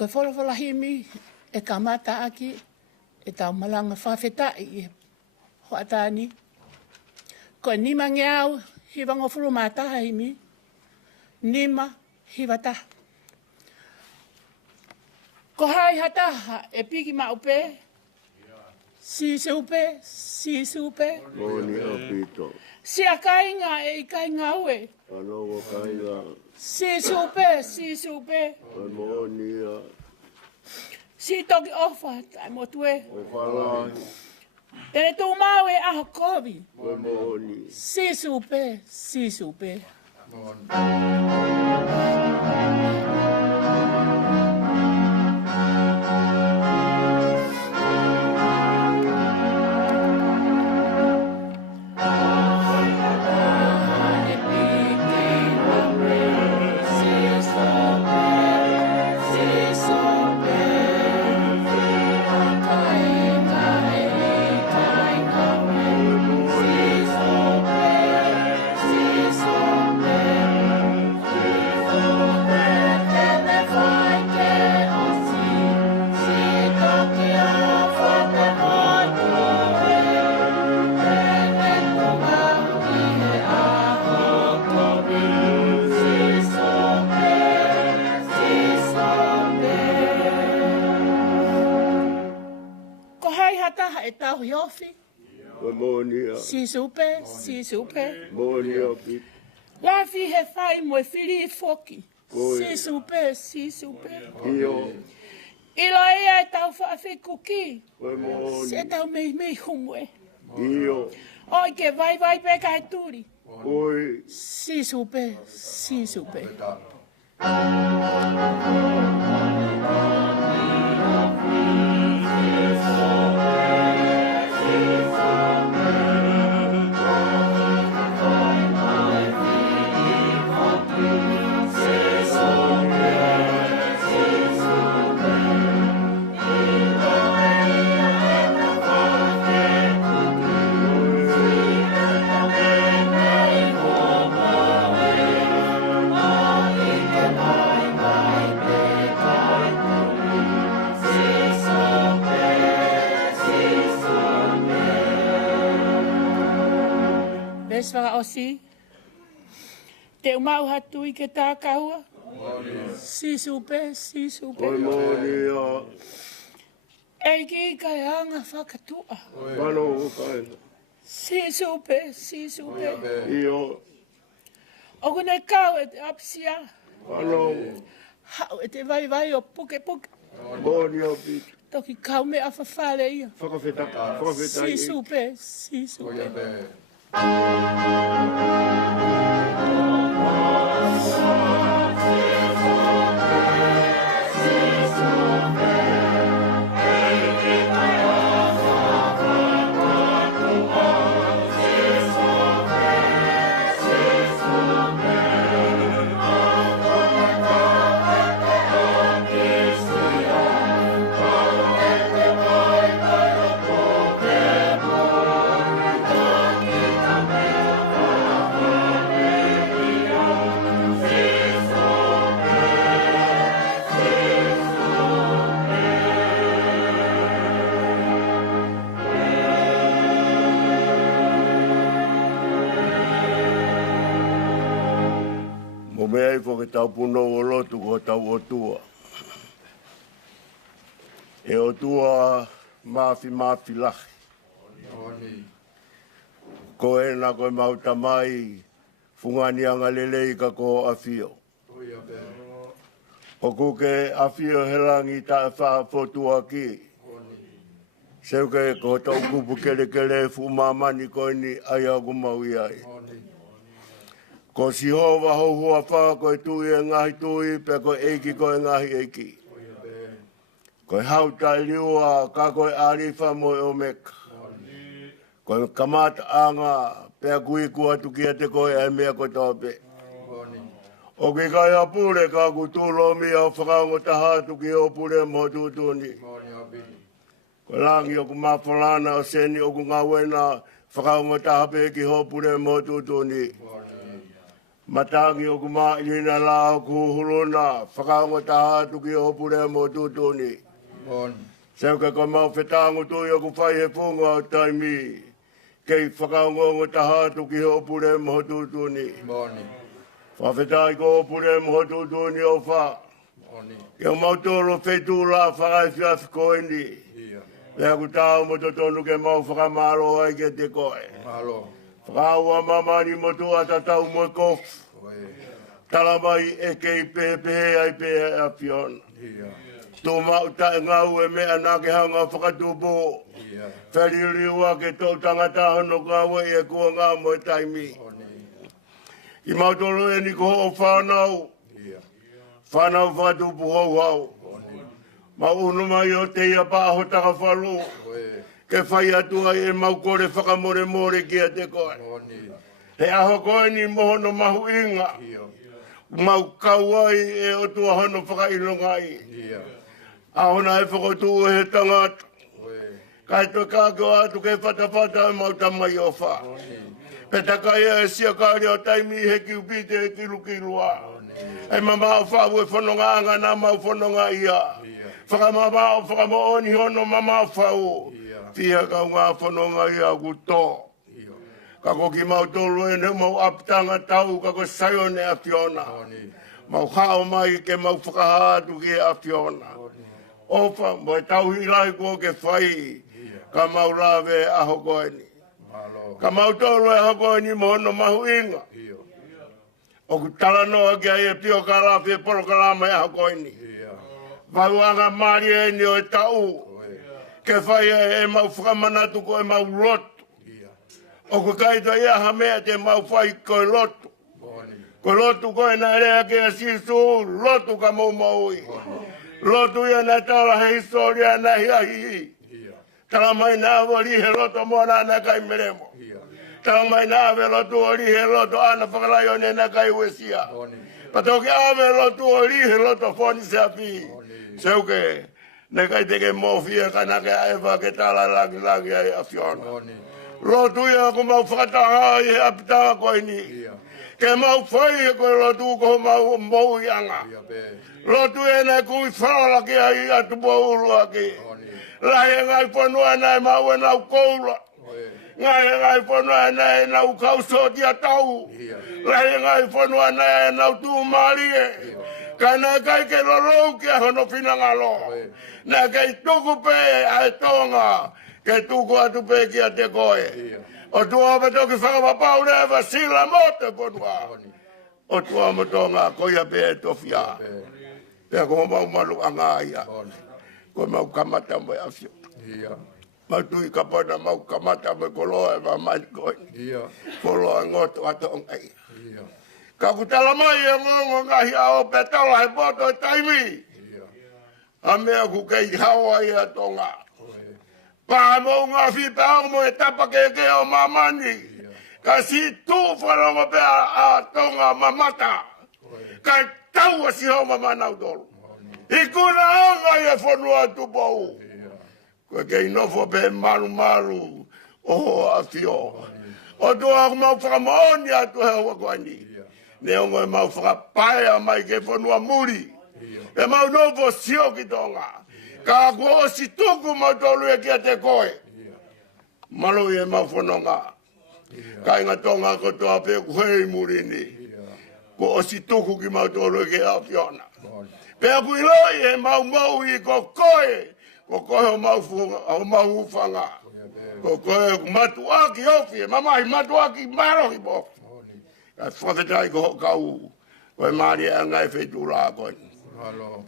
Koe whola himi e kamata aki e tau malanga Fakafeta'i i hoatani. Koe nima ngeau hiwa ngofuru mataha himi. Nima hiwa taha. Ko hai hataha e piki maupe. Si se upe. Moni apito. Si a kainga e i kainga ue. Anogo kainga. Si se upe. Moni a. Si toki ofa tai mo tue. Ofalahi. Tene tō mau e aho kovi. Moni. Si se upe. E tau hiofi. Moni a. Si se upe. Moni apito. Lafi he whai mo e whiri i foki. Si se upe. Iyo. Ilo ea e tau whawhi kuki. Moni. Se tau mei humwe. Iyo. Oi ke vai peka e turi. Oi. Si se upe. Beswara osi. Te umau hatu I ke tā kahua. Si se upe. Moni a. Eiki kai anga whakatua. Pano kainga. Si se upe. Iyo. Oku ne kau e te apsia. Pano. Hau e te vai o puke. Moni apito. Toki kau me a whawhale ia. Fakafeta'i. Si se upe. Mea I whake tau puno o lotu ko tau otua. E otua maafi lahi. Ko ena koe mauta mai fungani anga lelei ka ko afio. O kuke afio helangi ta wha fotua ki. Seuke ko tau kupu kele fu mamani koe ni ai aku maui ai. Ko si hova hua wha koe tui e ngahi tui pe koe eiki koe ngahi eiki. Koe hauta liua ka koe arifa mo e o meka. Koe kamata anga pe kui kua tuki te koe e mea koe tope. O ki kai apure ka ku tūlo mi au whakaongo taha tuki o pure mo tūtuni. Ko langi o ku mawhalana o seni o ku ngawena whakaongo taha pe ki ho pure mo tūtuni. Matangi o kuma ilina la o kuhuluna. Whakaongo taha tuki o pure mo tutuni. Seuka ko mau whetango tui o ku whai he funga o taimi. Kei whakaongo o taha tuki o pure mo tutuni. Whawhetai ko o pure mo tutuni o wha. Ia mau tolo whetu la whakai whiawhi koeni. Lea ku tau mo tonu ke mau whakamaro ai ke te koe. Whakaua mamani mo tua tatau mo kofu. Tala mai e kei pepe ai pe a Fiona. Tō mau tae ngau e mea nā ke hanga whakatupo. Whiri ua ke tō tangata hono kawa e kua ngā mo e taimi. I mau tolo e ni ko ho whanau. Whanau whatupu hau hau. Mau unu mai o te ia pāho taka whalu. Ke whai atua e mau kore whakamore more kia te koe. He aho koe ni mohono mahu inga. Mau kauai e o tua hono whakailongai. Ahona e whakotu he tangata. Kai to kako atu ke whatawhata e mau tamai o wha. Peta kai e sia kari o taimi he kiupite e kilukilua. E mama o wha ue whanonga anga nā mau whanonga ia. Whakamama o whakamooni hono mama o whau. Fia kau ngā whanonga ia ku tō. Kako ki mau tolu e ne mau aptanga tau kako sayone a Fiona. Mau hao mai ke mau whakahatu ke a Fiona. Ofa, mo e tau hilai ko ke whai. Ka mau lawe a hokoeni. Ka mau tolu e hokoeni mo hono mahu inga. O ku talanoa ki ai e pio kalafi e polo kalama e hokoeni. Vauanga mari e ni o e tau. Ke whai e mau whakamanatu ko e mau lotu. O ku kaita ia hamea te mau whai koe lotu. Ko lotu koe nā rea ke a sisu, lotu ka Moimoi. Lotu ia nā tala he historia nā hiahi. Tala mai nā awa rihe loto mōna nā kai meremo. Tala mai nā awe lotu o rihe loto ana whakalai o ne nā kai uesia. Pato ke awe lotu o rihe loto whoni se api. Seuke, ne kai teke mōwhia ka nā ke aewa ke tala lagi ai a Fiona. Lotu ia ko mau whakataha i he apitanga koe ni. Ke mau whai e koe lotu ko mau mou ianga. Lotu e nei kui whaola ki ai atu poulu aki. Lahi ngai whanua nei mau e nau koula. Ngai whanua nei nau kausoti a tau. Lahi ngai whanua nei nau tūmarie. Ka nei kai ke lorou ki a hono pinangalo. Nei kei tuku pe ai tonga. Ke tuku atu pe ki a te koe. O tua me toki whakama Paula ewa sila mote ponua. O tua me tonga koia pe e tofia. Pea ko mau malu anga ia. Ko mau kamata mo e afio. Mau tui kapana mau kamata mo koloa ewa mai koe. Koloa ngoto atonga ia. Ka kutala mai e ngongo ngahi a o pe tala he poto e taimi. A mea ku kei hawa ia tonga. Pa mo ngā whipao mo e tapa ke o mamani. Ka si tū wharongo pe a tonga mamata. Ka tau a si hau mamanau tolu. I kuna anga i e whanua tupou. Koe kei nofo pe maru o a fio. O tua aku mau whakamaoni atu he hoa koani. Ne ongo e mau whakapaea mai ke whanua muri. E mau nofo sio ki tonga. Ka ko si tuku mau tolu e kia te koe. Malo e mau whanonga. Ka inga tonga ko toa pe kuhei murini. Ko o si tuku ki mau tolu e kia a Fiona. Pe Akuila e mau i ko koe. Ko koe o mau ufanga. Ko koe matu aki ofi. Mamai matu aki marohi bo. Ka Fakafeta'i ko kau. Koe maari e ngai whetu la koe.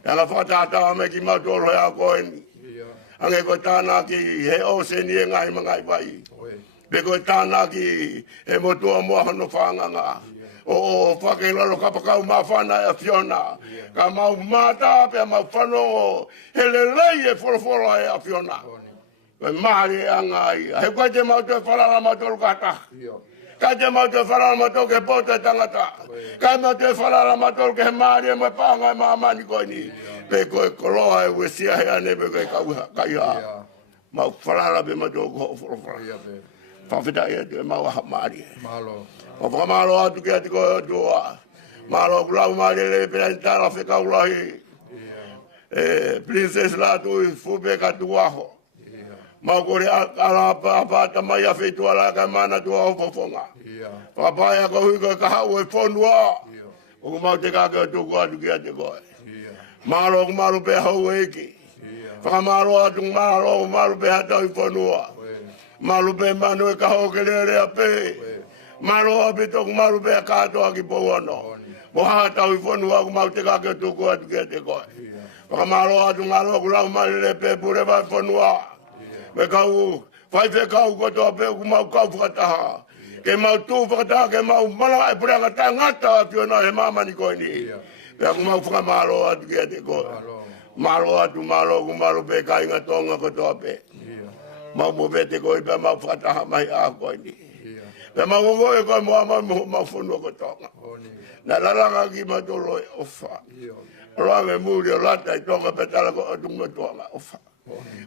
Anga whatata me ki mautoro hea koeni. Ange koe tāna ki he oseni e ngai mangai vai. Pe koe tāna ki he motua mua hano whanganga. O whakelalo kapakau ma whana e Fiona. Ka mau mata pe mau whanongo. Hele lei e wholofola e a Fiona. Koe maari e angai. He koe te mautue whalala mautoro kata. Ka te mau te wharara mato ke pota tangata. Ka mau te wharara mato ke he maari e mai pāngai maamani koe ni. Pe koe koloa e wesia hea ne pe koe kai ha. Mau wharara pe mato ko ho whorofara. Fakafeta'i e te mau aha maari e. O whakamaro atu ki ati koe atua. Malo kulau marele pera tala whekaulahi. Princess Latu i fupe katuaho. Mau kore ala pata mai a whetua la ka mana tua o fofonga. Papai ko hui ko kahau e fonua. O mau te kake tuku atu ki ati koe. Malo kumaro pe hau eki. Whakamaro atu malo pe hatau i fonua. Malo pe manu e kahau ke lere a pe. Malo api toku malo pe a katoa ki pouano. Mo hatau i fonua kumau te kake tuku atu ki ati koe. Whakamaro atu ngalo kulau marele pe pure vai fonua. Me kau, whai whe kau kotoa pe ku mau kau whakataha. Ke mau tū whakataha, ke mau malanga e pura kata ngata piona he mamani koe ni. Pea ku mau whakamaro atu ki ate koe. Maro atu malo ku malo pe kai ngatonga kotoa pe. Mau mo vete koe pe mau whakataha mai a koe ni. Pea mau ngoe koe mua mau whunua kotonga. Na lalanga ki matolo e ofa. Roange muri o lata i tonga pe tala ko atunga tonga ofa.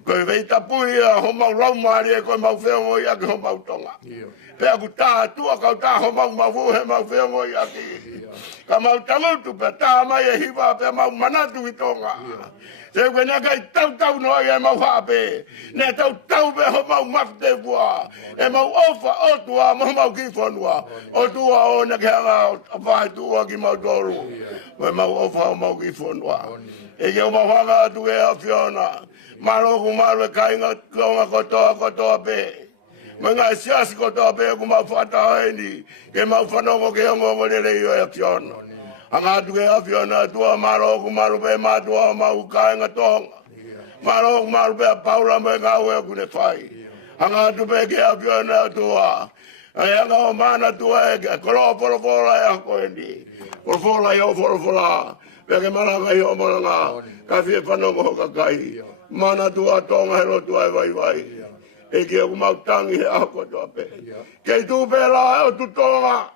Koe vei tapui a ho mau lau maari e koe mau whengo i aki ho mau tonga. Pea ku tā tua kau tā ho mau he mau whengo i aki. Ka mau tangutu pe tā mai e hiwa pe mau manatu i tonga. Se koe nea kai tau no ai e mau hape. Nea tau pe ho mau mafte fua. E mau ofa otua mau kifonua. Otua o na ke hanga whae tua ki mau toru. Koe mau ofa o mau kifonua. E ke o mau hanga atu e a Fiona. Malo ku malo e kainga konga kotoa pe. Mga siasi kotoa pe ku mau whata haini. Ke mau whanongo ke hongo lele io e Fiona. Anga atu e a Fiona tua malo ku malo pe matua mau kainga tonga. Malo ku malo pe a Paula me ngau e kune whai. Anga atu pe ke a Fiona tua. Ai anga o mana tua e ke kolo folofola e a koendi. Folofola i o folofola. Peke Malanga i o Malanga. Ka fie whanongo hoka kai. Mana tua tonga he rotu ai vai. E ki aku mau tangi he ako toa pe. Kei tu pe la e o tu tonga.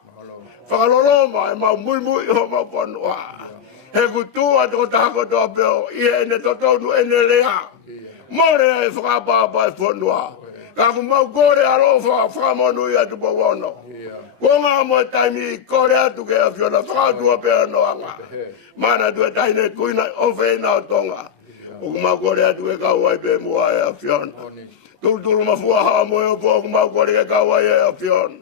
Whakaloroma e mau mui ho mau whanua. He ku tua toko tako toa pe o. I ene totonu ene lea. More e whakapapa e whanua. Ka ku mau kore alofa whakamonu i atu pa wano. Konga mo e taimi kore atu ke a Fiona whakatua pe anoanga. Mana tu e taine kuina ofe ina o tonga. O kuma kore atu e kawai pe mua e a Fiona. Tulu mafua haa mo e o po kuma kore e kawai e a Fiona.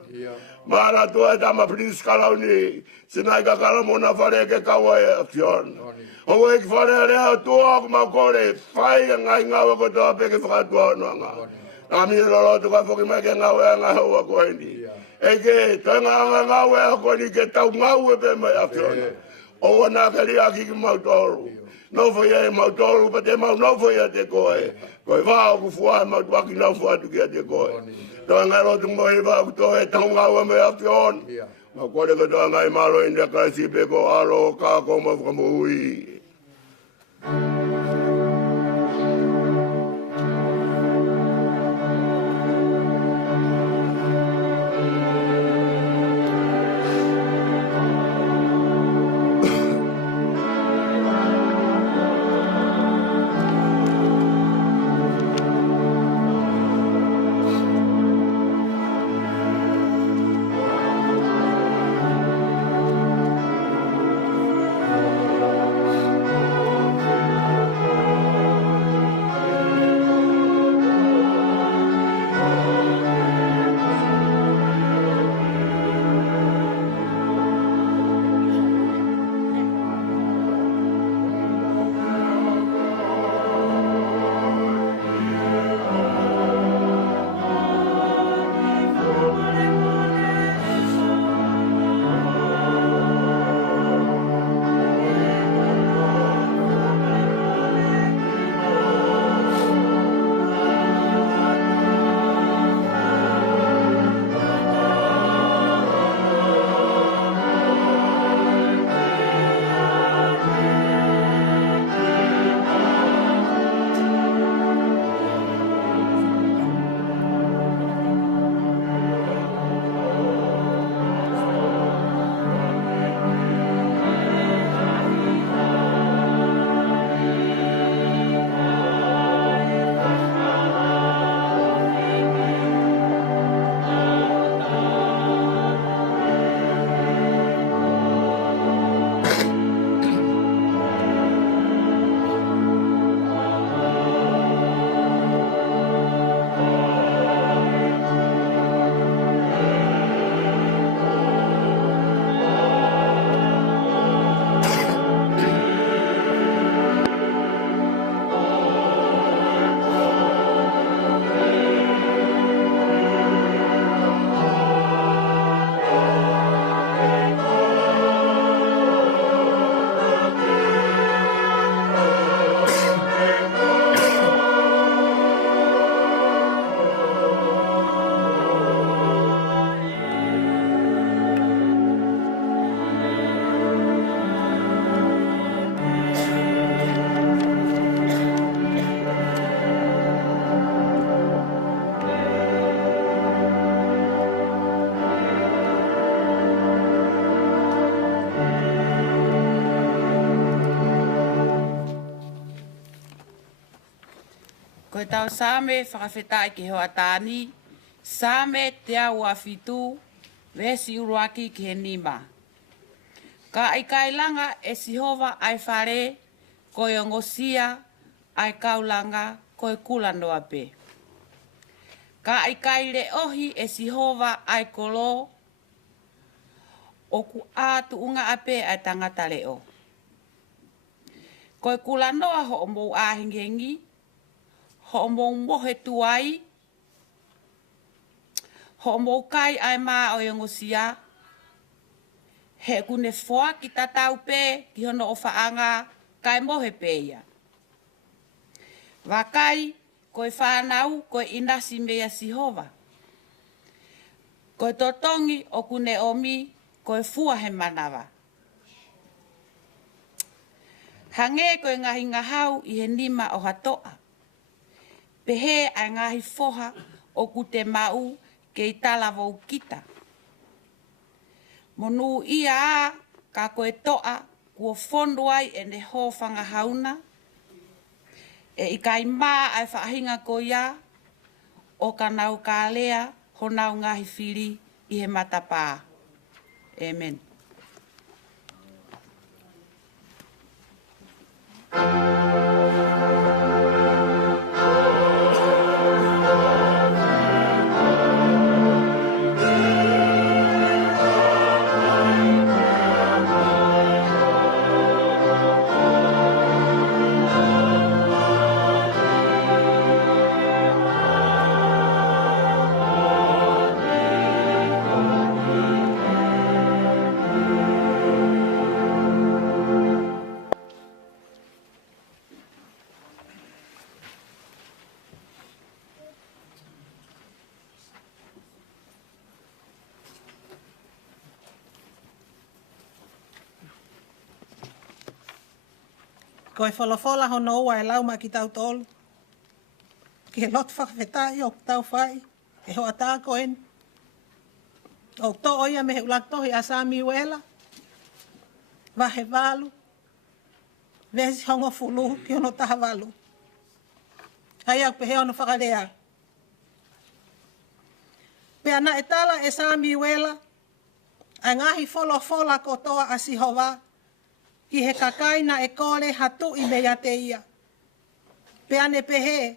Mana tu e tama Prince Kalauni. Sinai ka kalamona whare ke kawai e a Fiona. O e ki whare rea tua kuma kore. Whai e ngai ngawa kotoa pe ke whakatua anoanga. Ami lolo tu ka whoki mai ke ngawa e ngai hoa koendi. E ke tenga ngawa e koendi ke tau ngau e pe mai a Fiona. O wana ke ria ki mau toru. No foi e mau toru pa te mau no foi e te koe. Koe wā ku fua e mau tuaki nau fua tu ki e te koe. Toa ngai rotu mo he wā ku toa e tau ngau e me a Fiona. Ma kore ka toa ngai malo inda kaisi pe ko alo ka ko ma whakamui. Koe tau same Fakafeta'i ki hoa tāni, same te au a fitu, vesi uruaki ki he nima. Ka ai kailanga e sihova ai whare, koe o ngosia, ai kaulanga, koe kula noa pe. Ka ai kaile ohi e sihova ai kolo, o ku atu unga ape ai tangata leo. Koe kula noa ho o mou ahingengi, ho o mou mohe tuai, ho o mou kai ai maa o ngosia, he kune foa ki tatau pe ki hono o whaanga kai mohe peia. Wakai, koe whanau, koe inasi mea sihova. Koe totongi o kune omi, koe fua he manawa. Hange koe ngahi ngahau i he nima o hatoa. Pehe ai ngahi foha o kute mau ke i talavou kita. Monu ia a ka koe toa kua fondu ai e ne ho whangahauna. E i kai maa ai whaahinga ko ia o ka nau ka lea ho nau ngahi whiri i he matapā. Amen. Koe whalafola hono ua e lauma ki tau tolu. Ki he lot Fakafeta'i o tau whai, e hoa tā koen. O to oia me he ulaktohi a sami uela. Wahe walu. Vesi hongo fulu ki hono taha walu. Hai au pehe ono whakarea. Pea na e tala e sami uela. A ngahi fola ko toa a sihova. Ki he kakaina e kore hatu i mea te ia. Pea ne pehe,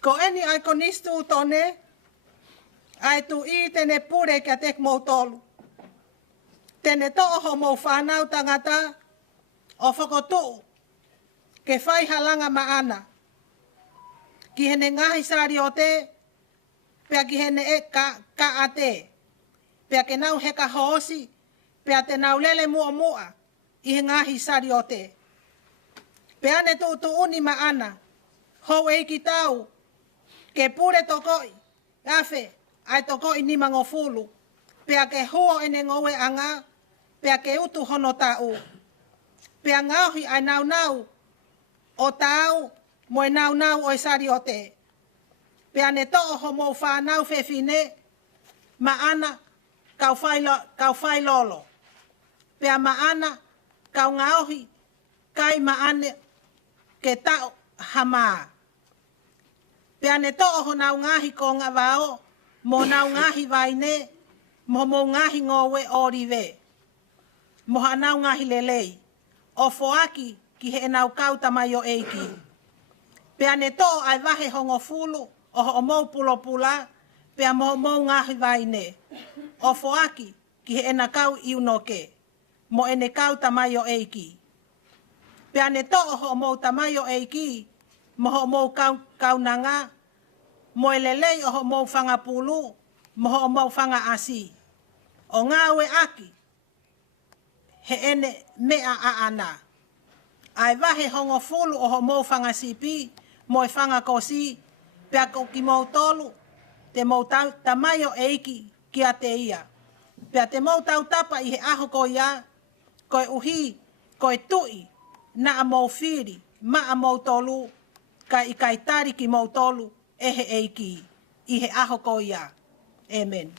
ko eni ai konistu utone, ai tu i tene pure kia tek mou tolu. Tene toho mou whanau tangata, o whakotu, ke whai halanga maana. Ki hene ngahi sari o te, pea ki hene e ka ate. Pea ke nau heka hoosi, pea te nau lele mua. I he ngahi sari o te. Pea ne tu uni maana, hou e ki tau, ke pure tokoi, afe, ai tokoi ni mangofulu, pea ke huo ene ngowe anga, pea ke utu hono tau. Pea ngauhi ai nau, o tau, moe nau o sari o te. Pea ne to'o ho mou whanau fefine, maana, kau whai lolo. Pea maana, kau ngaohi, kai maane ke tau hamaa. Pea ne to'o ho nau ngahi ko ngā wao, mo nau ngahi waine, mo ngahi ngowe oriwe. Mo ha nau ngahi lelei, o foaki ki he nau kau tamayo eiki. Pea ne to'o ai wahe hongo fulu, o ho mou pula, pea mo ngahi waine. O foaki ki he ena kau iunoke. Mo ene kau tamayo eiki. Pea ne to'o ho mou tamayo eiki, mo ho mou kau nanga, mo elelei o ho mou whanga pulu, mo ho mou whanga asi. O ngawe aki, he ene mea a ana. Ai wahe hongo fulu o ho mou whanga sipi, mo e whanga kosi, pea ko ki mou tolu, te mou tamayo eiki ki a te ia. Pea te mou tau tapa i he aho ko ia, koe uhi, koe tui, na a mou whiri, ma a mou tolu, ka i kai tari ki mou tolu, ehe eiki, i he aho ko ia. Amen.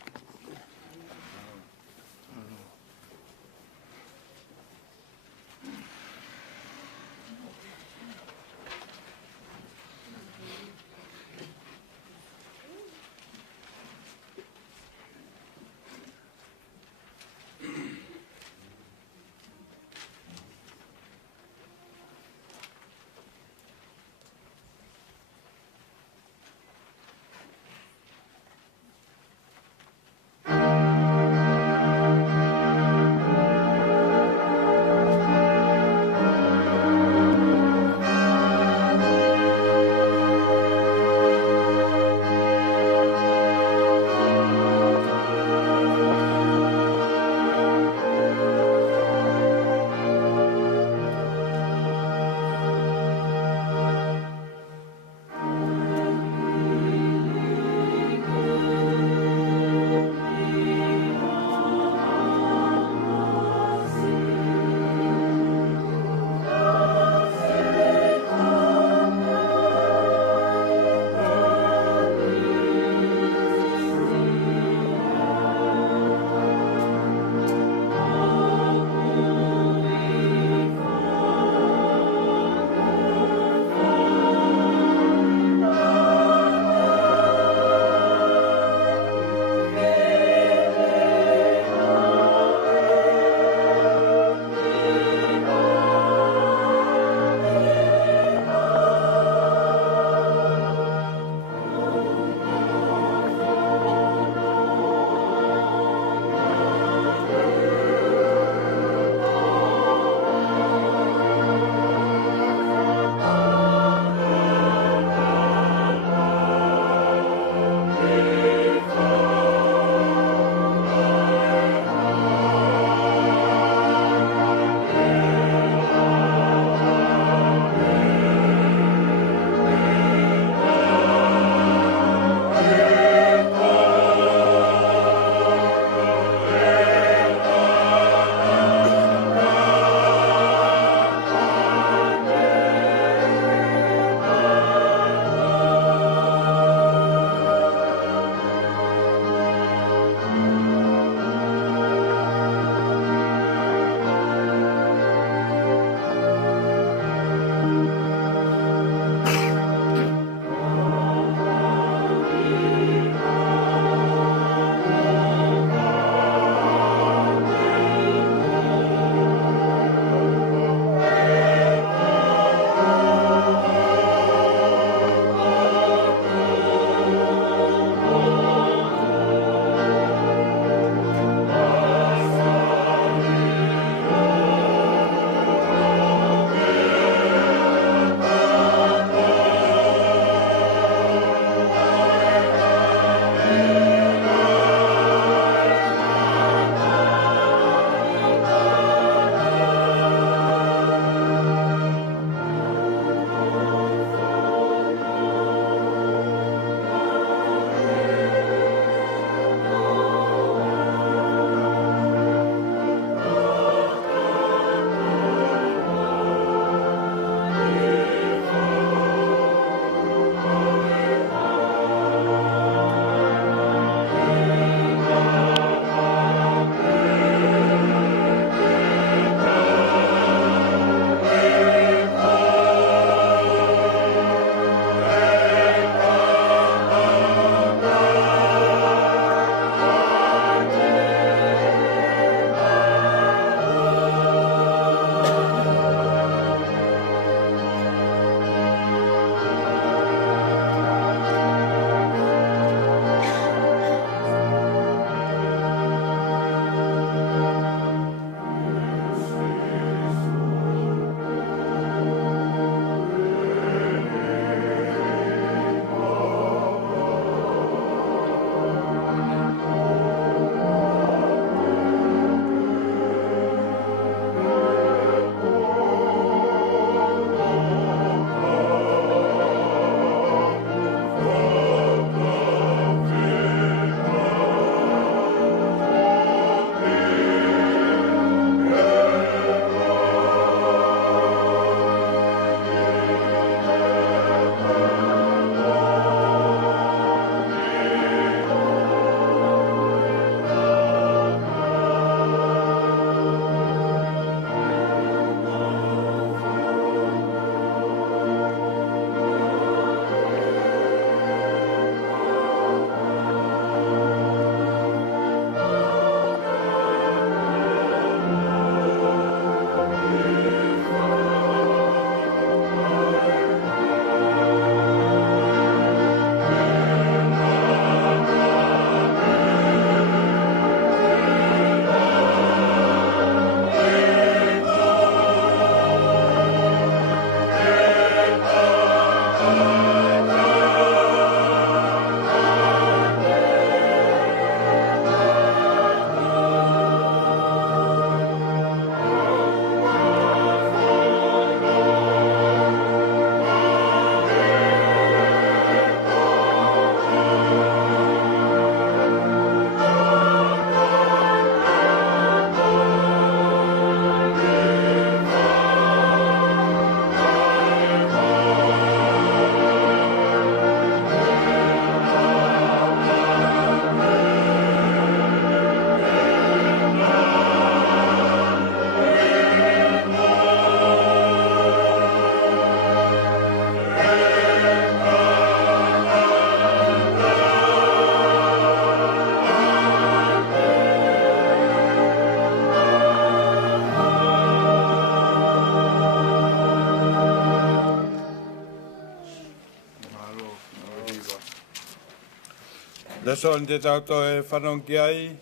son te tauto e whanonki ai.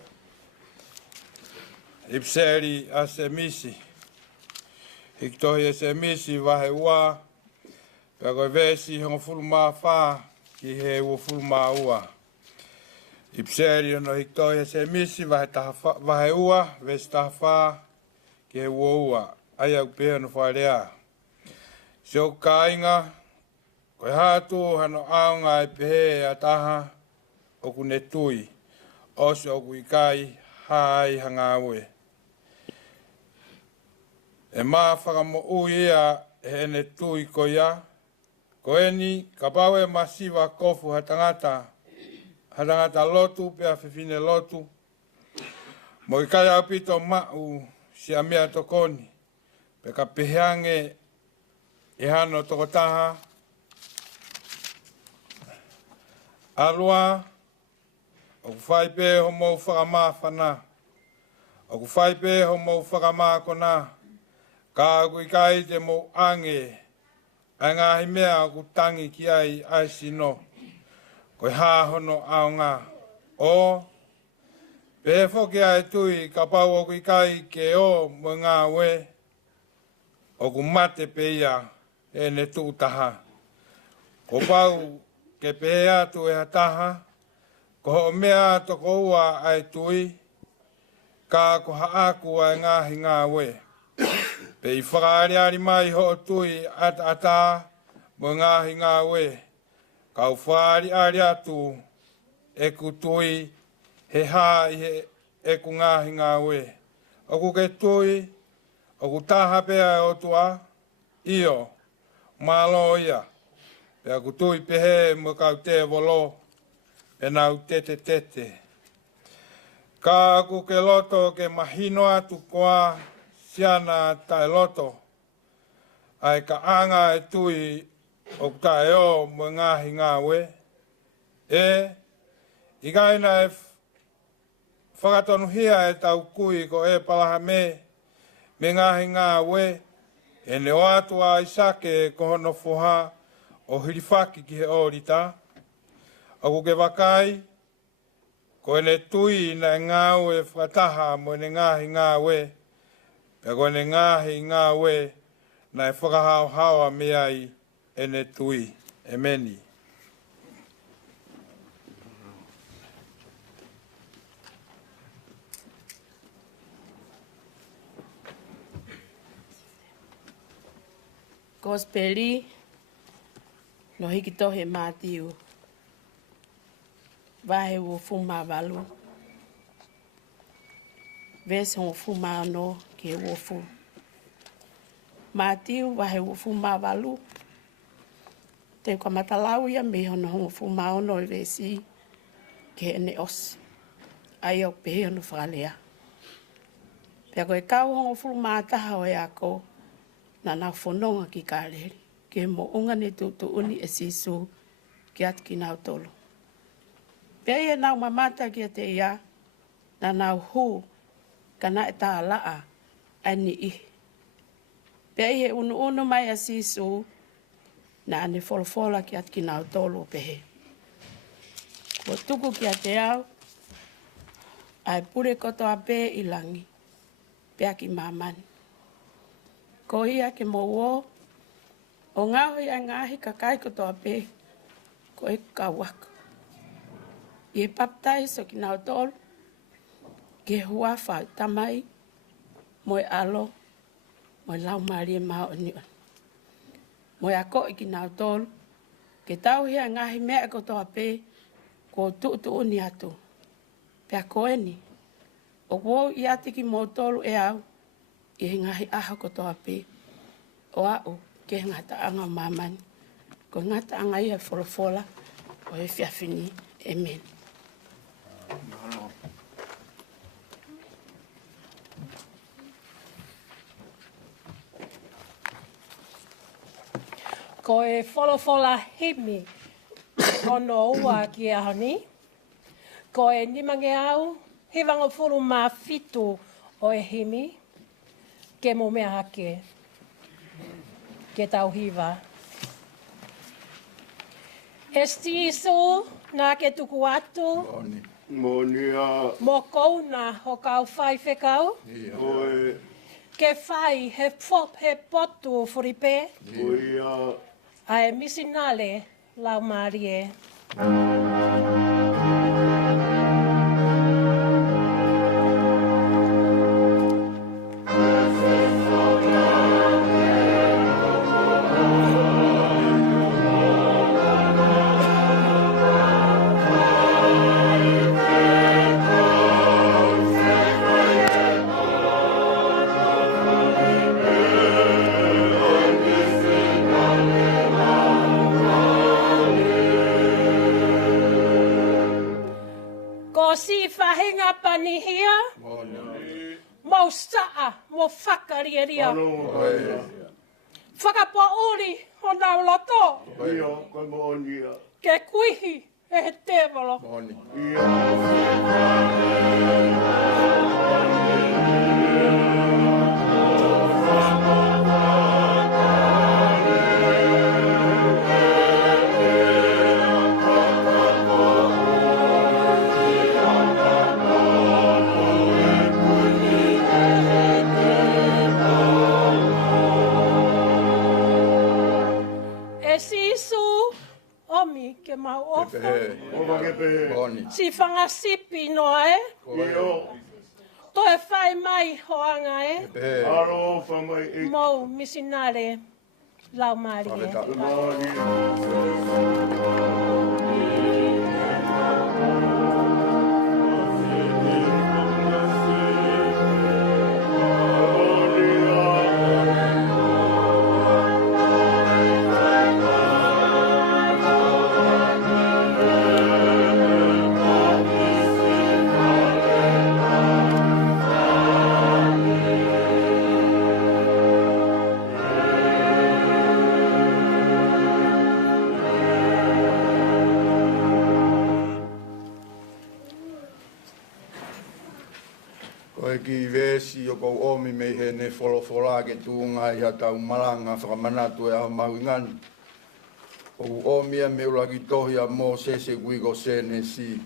Ipseri a se misi. Hiktohi e se misi wahe ua. Pea koe vesi hongo fulma wha ki he ua fulma ua. Ipseri ono hiktohi e se misi wahe ua, vesi taha wha ki he ua. Ai au pehe no whaarea. Se o kāinga, koe hātu hano aonga e pehe a taha o kune tui. O se o kui kai hai hanga ue. E maa whakamo ui ia e hene tui ko ia. Ko eni, ka pau e masiwa kofu hatangata. Hatangata lotu, pea whiwhine lotu. Mo i kai au pito mau si a mea tokoni. Pe ka peheange e hano toko taha. Alua, o ku whaipe ho mou whakamaa whana. O ku whaipe ho mou whakamaa kona. Ka kui kai te mou ange. Ai ngahi mea o ku tangi ki ai sino. Koe hāhono ao ngā. O, pehe whoki ai tui ka pau o kui kai ke o mo ngā we. O ku mate pe ia e ne tūtaha. Ko pau ke pehe atu e hataha. Ko ho mea toko ua ai tui. Ka ko haaku ai ngahi ngā we. Pe i whakaariari mai ho tui ata mo ngahi ngā we. Kau whaariari atu e ku tui he hā e ku ngahi ngā we. O ku ke tui, o ku taha pea e o tua, io, malo ia. Pea ku tui pehe mo kau te volo, e nau tete tete. Ka ku ke loto ke mahino atu koa, siana tai loto. Ai ka anga e tui o ka e o mo ngahi ngā we. I gaina e whakatonu hia e tau kui ko e palaha me ngahi ngā we. E ne o atu a isake e kohono foha o hirifaki ki he orita. O ku ke wakai, ko e ne tui na ngā we whakataha mo ne ngahi ngā we. Pea ko ne ngahi ngā we na e whakahau hawa me ai e ne tui. E meni. Gospeli, no hiki tohe mātiu. Wahe o fuma walu. Vese o fuma no ke o fu. Mātiu wahe o fuma walu. Te kwa matalau ia me hono hongo fuma ono i vesi ke ene osi. Ai au pehe ono whalea. Pea koe kau hongo fuma ataha o e ako. Na nā whanonga ki kāreri, ke mo unga ne tūtu uni e sisu ki atu ki nāu tolo. Pea ia nāu mamata ki a te ia, na nāu hū, ka nā e tā laa, ani ihi. Pea ia unu mai a sisu, na ane wholofola ki atu ki nāu tolo pehe. Ko tuku ki a te au, ai pure koto a pē i langi, pea ki mamani. Ko ia ke mo o ngāhui a ngāhi ka kai koto a pē, ko e ka waka. I e paptai so ki nāu tolu, ke hua whau tamai, mo e alo, mo e lau maari e mao ni on. Mo e ako i ki nāu tolu, ke tau hia ngāhi mea koto a pē, ko tuutu uni atu. Pea ko e ni, o wou i ati ki mo tolu e au, i he ngahi aha koto a pē. O au, ke ngata anga mamani. Ko ngata anga ia wholofola, o e whiawhini. Amen. Ko e wholofola himi, ono ua ki a honi. Ko e nimange au, hiwango furu mā fitu o e himi. Ke mo mea hake, ke tau hiwa. E stiso Nā ke tuku atu, Moni. Monia. mō kouna ho kau whai whekau. Oe. Ke whai he potu o whuripe, Oia. ai misinale lau Marie. Ko si whahinga panihia, Moni. mau saa, mo whakariaria. Oe. Whakapa ori o nau loto, Ia. Koe monia. ke kuihi e he tēwalo. Moni. Ia. E sisu, omi ke mau ofa. Pehe. Ova ke pe. Moni. Si whangasipi noa e, Ia. to e whai mai hoanga e, Pehe. Aro whamai e. mou misinare lau Marie. Fakafeta'i. Monia. Koe ki vesi o kou omi mei he ne wholofola ke tūnga i hatau Malanga whakamanatu e aho mauingani. O omi a meula ki tohi a mō sese kuiko sene si.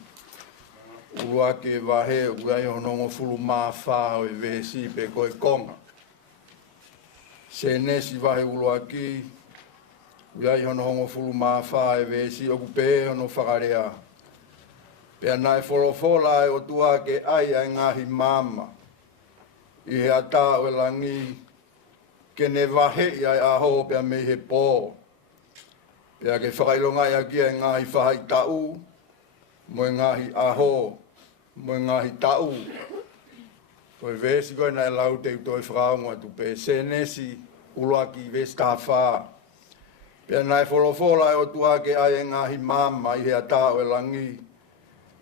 Ua ke wahe ua i honongo fulu maa whāo e vesi pe koe konga. Sene si wahe ulua ki. Ua i honongo fulu maa whāo e vesi o kupe hono whakarea. Pea nai wholofola e o tua ke ai ai ngahi mama. I he ata o langi ke ne wahe i ai aho pea mei he pō. Pea ke whakailonga i aki ai ngahi whahai tau, mo e ngahi aho, mo e ngahi tau. Koe vesi koe nai lau te utoi whakaunga tu pe senesi uloaki vesi tā whā. Pea nai wholofola e o tua ke ai ngahi mama i he ata o langi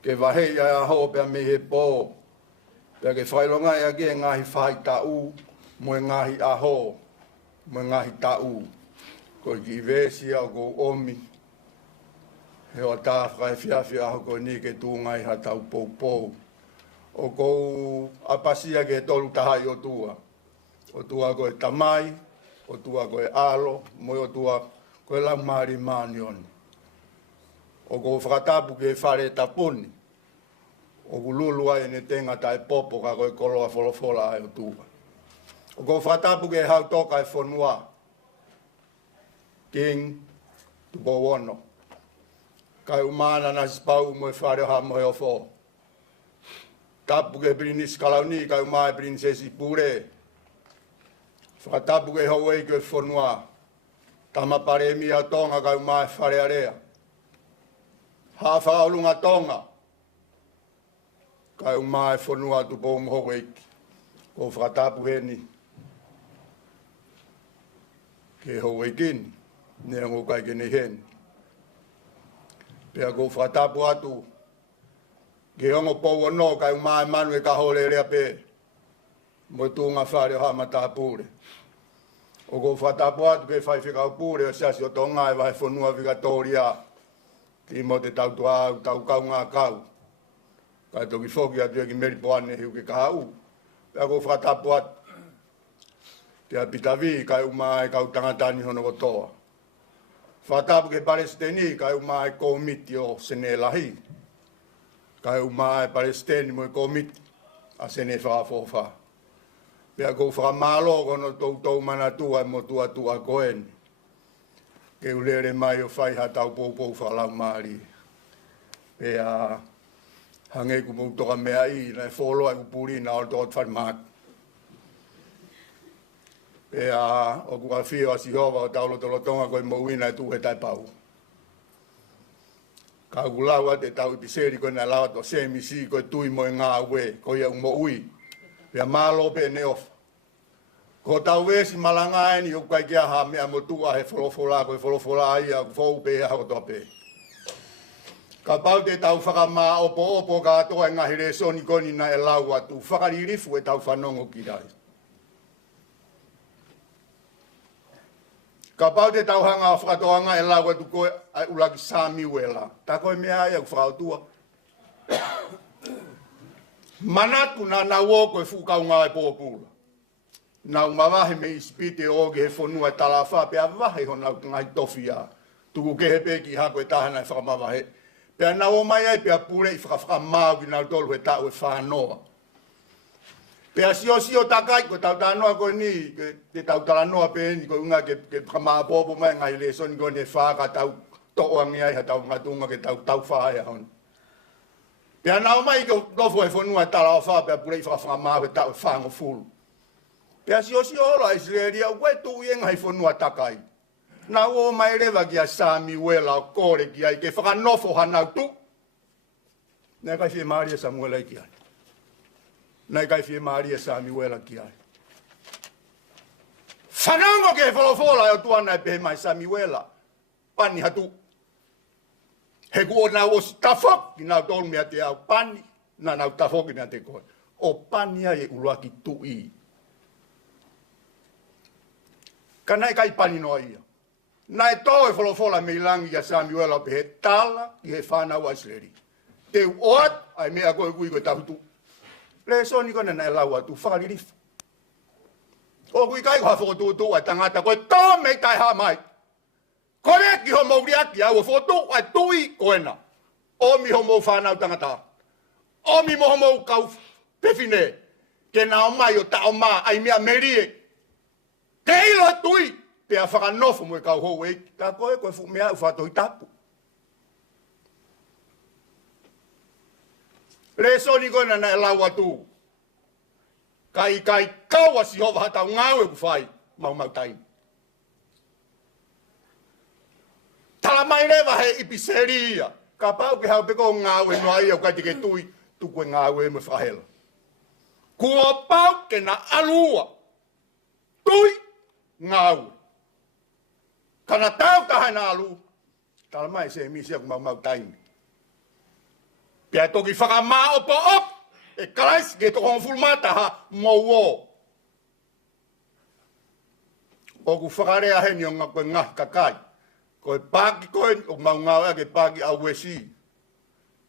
ke wahe ia aho pea me he pō. Pea ke whailonga ia ki e ngahi whai tau, mo e ngahi aho, mo e ngahi tau. Ko ki vesi au ko omi. He o tā whakai whiawhia aho ko ni ke tūngai ha tau pou. O ko apasia ke tolu tahai o tua. O tua ko e tamai, o tua ko e alo, mo o tua ko e lau maari maanioni. O ko whakatapu ke whare tapuni. O ku lulu ai ne tenga tai popo ka koe koloa wholofola ai o tua. O ko whakatapu ke hau toka e whonua. King tupo wono. Kai umana na spau mo e whare ha mo e o fo. Tapu ke prinis kalauni kai umai prinsesi pure. Whakatapu ke hauei ke whonua. Tama pare mi a tonga kai umai whare area. Ha whakaulunga tonga. Kai umai whonua tu po mhoho eki. Ko whakatapu heni. Ke ho ekini. Ne ango kai ke ne heni. Pea ko whakatapu atu. Ke ongo pou no kai umai manu e ka hole rea pe. Mo tunga whare ha mata pure. O ko whakatapu atu ke whai whikau pure o siasi o tonga e vai whonua vikatoria. Ki mo te tau tua tau kau ngā kau. Kai toki whoki atu e ki meri poane hiu ke kahau. Pea ko whakatapu atu. Te apitavi kai umai kau tangatani hono kotoa. Whatapu ke Palestini, kai umai komiti o sene lahi. Kai umai Palestini mo komiti a sene whaafofa. Pea ko whakamalo kono tau manatua mo tua koen. Ke ulere mai o whai hatau pou whalau maari. Pea hange ku mo toka mea I, na wholo ai upuri na o tot whanmak. Pea o kua whio a Sihova o taulo tolotonga koe mo wina tu he tai pau. Ka ulaua te tau ipiseri koe na lawa to semisi koe tui mo ngā ue koe au mo ui. Pea malo pe ne ofa. Ko tau wesi Malanga eni o kai kia ha mea mo tua he wholofola koe wholofola ai a whou pe hao toa pe. Ka pau te tau whakamā opo ka atoa ngahi re soni koni na e lau atu. Whakaririfu e tau whanongo ki rai. Ka pau te tau hanga o whakatoanga e lau atu koe ai ulaki sāmi uela. Ta koe mea ai au whakautua. Manatu na nau koe whukaunga e pōpūla. Nau mawahe me ispite o ke he whonua e talawha, pea wahe ho nau ngai tofia. Tuku ke he peki hako e tahana e whakamawahe. Pea nau o mai ai pea pure I whakamau ki nau tolu he tau e whanoa. Pea sio takai ko tau tanoa ko ni, ke tau talanoa pe ni ko unga ke whakamau popo mai ngai le soni ko ni e whaka tau toangi ai ha tau ngatunga ke tau whae hon. Pea nau mai ko tofo e whonua e talawha, pea pure I whakamau he tau e whango fulu. Pea sio ora Israelia, ue tu i ngai whonua takai. Nā o mai rewa ki a Sami Wela o kore ki ai, ke whakanofo hanau tu. Nai kai whie Maria Samuela ki ai. Nai kai whie Maria Sami Wela ki ai. Whanango ke wholofola o tuana e pehe mai Sami Wela. Pani hatu. He ku o nau o tafok ki nau tolu mea te au pani, na nau tafok ki mea te koe. O pani ai e uruaki tu I. Ka nai kai pani noa ia. Nai tō e wholofola me ilangi a Samuela o pehe tala I he whanau a Israeli. Te oat ai mea koe kui koe tahutu. Le soni kona nai lau atu whakaririfu. O kui kai koha whokotutu ai tangata koe tō mei tai ha mai. Kore ki ho mauriaki au o whokotu ai tui koena. O mi ho mou whanau tangata. O mi mo ho mou kau pefine. Ke nao mai o tao maa ai mea merie. Te ilo tui. Pea whakanofo mo e kau hou eiki. Tā koe koe fu mea u whatoi tapu. Le soni koe na e lau atu. Kai kaua si hova hatau ngau e ku whai. Mau tai. Tala mai rewa he ipiseria. Ka pau ke hau peko ngau e noa ia u kai tike tui. Tuku e ngau e me whahela. Kua pau ke na alua. Tui ngau. Kana tau taha na alu, tala mai se misia ku mau taimi. Pia toki whakamā opo op, e kalais ke toko fulmata ha mouo. O ku whakarea heni o ngā koe ngah kakai. Koe pāki koe, o mau ngāwea ke pāki au wesi.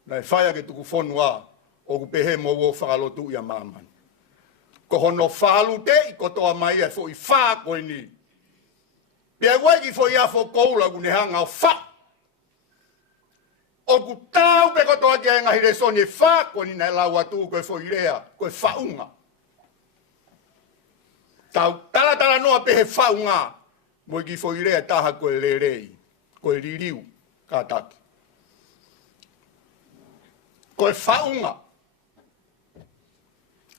Nai whaia ke tuku whonua, o ku pehe mouo whakalotu ia māmani. Ko hono whalu te I kotoa mai e fo I whā koe ni. Pia waki fo ia fo koula ku ne hanga o wha. O ku tau pe kotoa ki a ngahi re soni e wha ko ni nai lau atu koe fo irea, koe whaunga. Tau tala noa pe he whaunga, mo ki fo irea taha koe le rei, koe ririu, ka taki. Koe whaunga.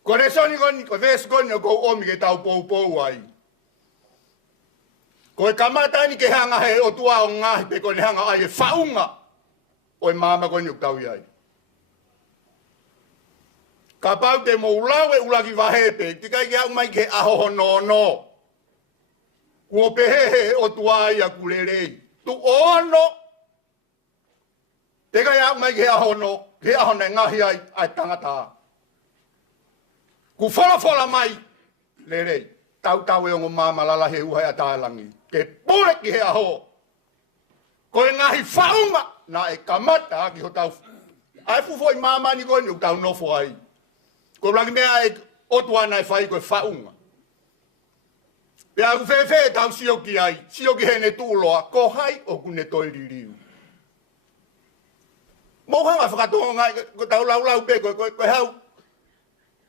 Koe re soni koni, koe ves koni o kou omi ke tau pou ai. Koe kamatani ke hanga he o tua o ngahi pe koe ne hanga ai e whaunga. Oe māma koe ni uktau iai. Ka pau te mo ulau e ulaki wahepe, tika ki au mai ke aho no. Kua pehehe o tua ia kulerei. Tu ono. Tika ki au mai ke aho no, ke aho ne ngahi ai tangata. Ku whola mai, lerei. Tau e o māma lala he uhai a tālangi. Ke pure ki he aho. Koe ngahi whaunga na e kamata aki ho tau. Ai fufo I māma ni koe ni tau nofo ai. Koe lagi mea e otua na e whai koe whaunga. Pea ku fe tau sioki ai, sioki hene tūloa, ko hai o kune toi ririu. Mohanga whakatonga ngai, ko tau lau pe, ko hau,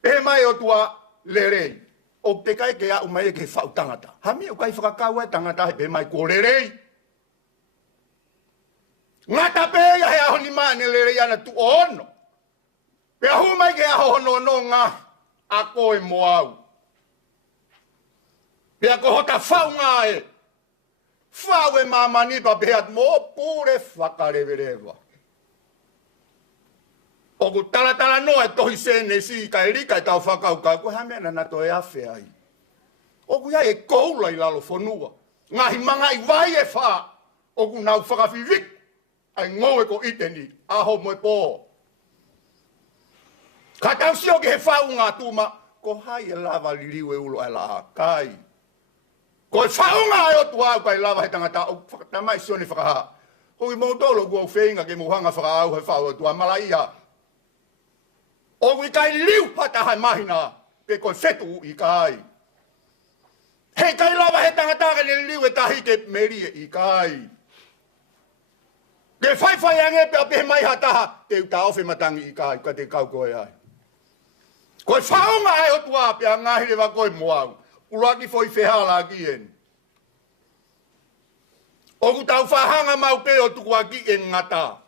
e mai o tua lerei. O te kai ke au mai ke whau tangata. Hami o kai whakakau e tangata he pe mai ko lerei. Ngata pe ia he aho ni maane lerei ana tu ono. Pe ahu mai ke aho no ngā a koe mo au. Pe a ko hota whau ngā e. Whau e mamani pa pe at mo pure whakarewerewa. O ku tala no e tohi sene si kai rika e tau whakau ka ko hamena na to e awhi ai. O ku ia e koula i lalo whanua. Ngahi manga i vai e wha. O ku nau whakawhiwik. Ai ngoe ko iteni. Aho moe pō. Ka tau sio ke he whau ngā tūma. Ko hai e lava liriu e ulo e la kai. Ko e whau ngā e o tuau kai lava he tangata. O whakatamai sione whakaha. Hoi mō tolo ku au whenga ke muhanga whakaau he whau e tua malaia. O kui kai liu pata hai mahina, pe koe whetu i kai. Hei kai lava he tangataka ni liu e tahi ke merie i kai. Ke whai ange pe ape mai hataha, te uta ofe matangi i kai, ka te kau koe ai. Koe whaonga ai o tua pe a ngahire wa koe moau, uraki foi whehala ki en. O ku tau whahanga mau pe o tukua ki en ngata.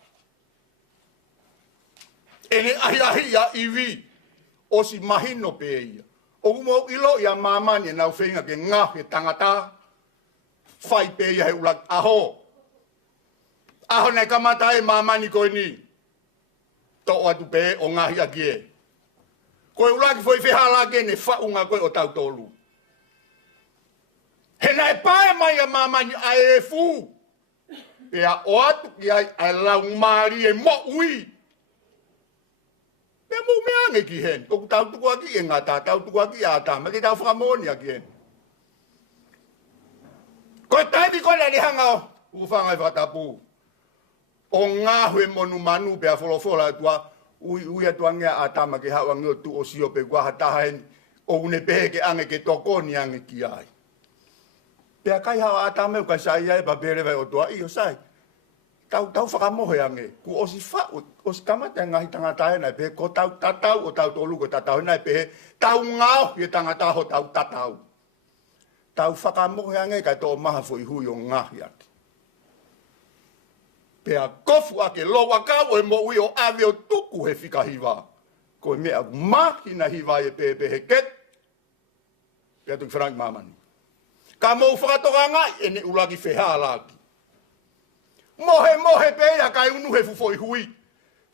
Ene ahia iwi o si mahino pe ia. O mo ilo ia mamani nau whenga ke ngā he tangata. Whai pe ia he ulak aho. Aho nei kamata e mamani koe ni. Tō atu pe o ngahi a kie. Koe ulaki foi whihala ke ne whaunga koe o tau tolu. He nei pae mai a mamani a e fu. Pea o atu ki ai a lau maari e mo ui. Pea mou mea nge ki hen. Toku tau tuku aki e ngata, tau tuku aki a ta. Maki tau whakamoni aki hen. Koe taipi koe na lihanga o. Uwhangai whakatapu. O ngāhue monu manu pea wholofola tua. Ui atua ngea a ta maki hawa ngio tu o sio pe kua hataha hen. O une pehe ke ange ke tokoni ange ki ai. Pea kai hawa a ta meu kai sai ai pa pere vai o tua. Iyo sai. Tau whakamohe ange. Ku o si whau, o si kamata ngahi tangata e nai pehe, ko tau tatau o tau tolu ko tatau e nai pehe, tau ngao he tangata ho tau tatau. Tau whakamohe ange kai tō maha fo i hui o ngahi ake. Pea kofu ake loa kau e mo ui o ave o tuku he whikahiwa. Ko e mea mahina hiwa e pehe ket. Pea tuki whanaki mamani. Ka mou whakatoka ngai e ne ulaki wheha laki. Mohe peia kai unu he fufo i hui.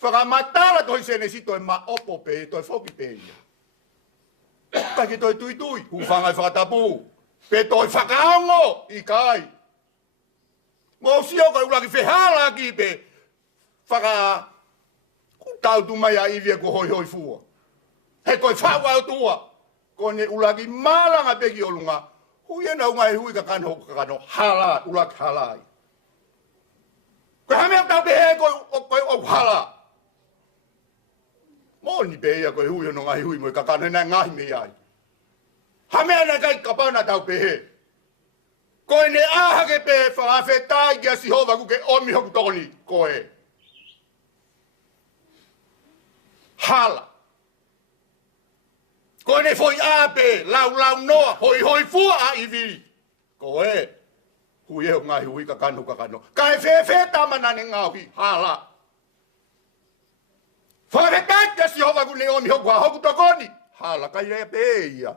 Whakamatala toi sene si toi ma opo pe, toi whoki peia. Kai ki toi tui, hufanga i whakatapu. Pe toi whakaongo i kai. Mo sio kai ulaki whehala ki pe. Whaka tautu mai a iwia ko hoi fua. He koi whaua o tua. Ko ne ulaki malanga peki olunga. Hui e nau ngai hui ka kano hala, ulaki halai. Koe hame au tau pehe koe o hala. Moni pehe koe hui ono ngahi hui moi kakano e nai ngahi me ai. Hame ana kai kapana tau pehe. Koe ne ahake pehe Fakafeta'i kia sihova kuke omi hoku tokoni koe. Hala. Koe ne foi ape, lau noa, hoi fua a iwi. Koe. Hui e ngahi hui kakano. Kai whewhe tamana ne ngāhi, hala. Fakafeta'i kia sihova kune omi hoku a hoku tokoni. Hala, kai rea peia.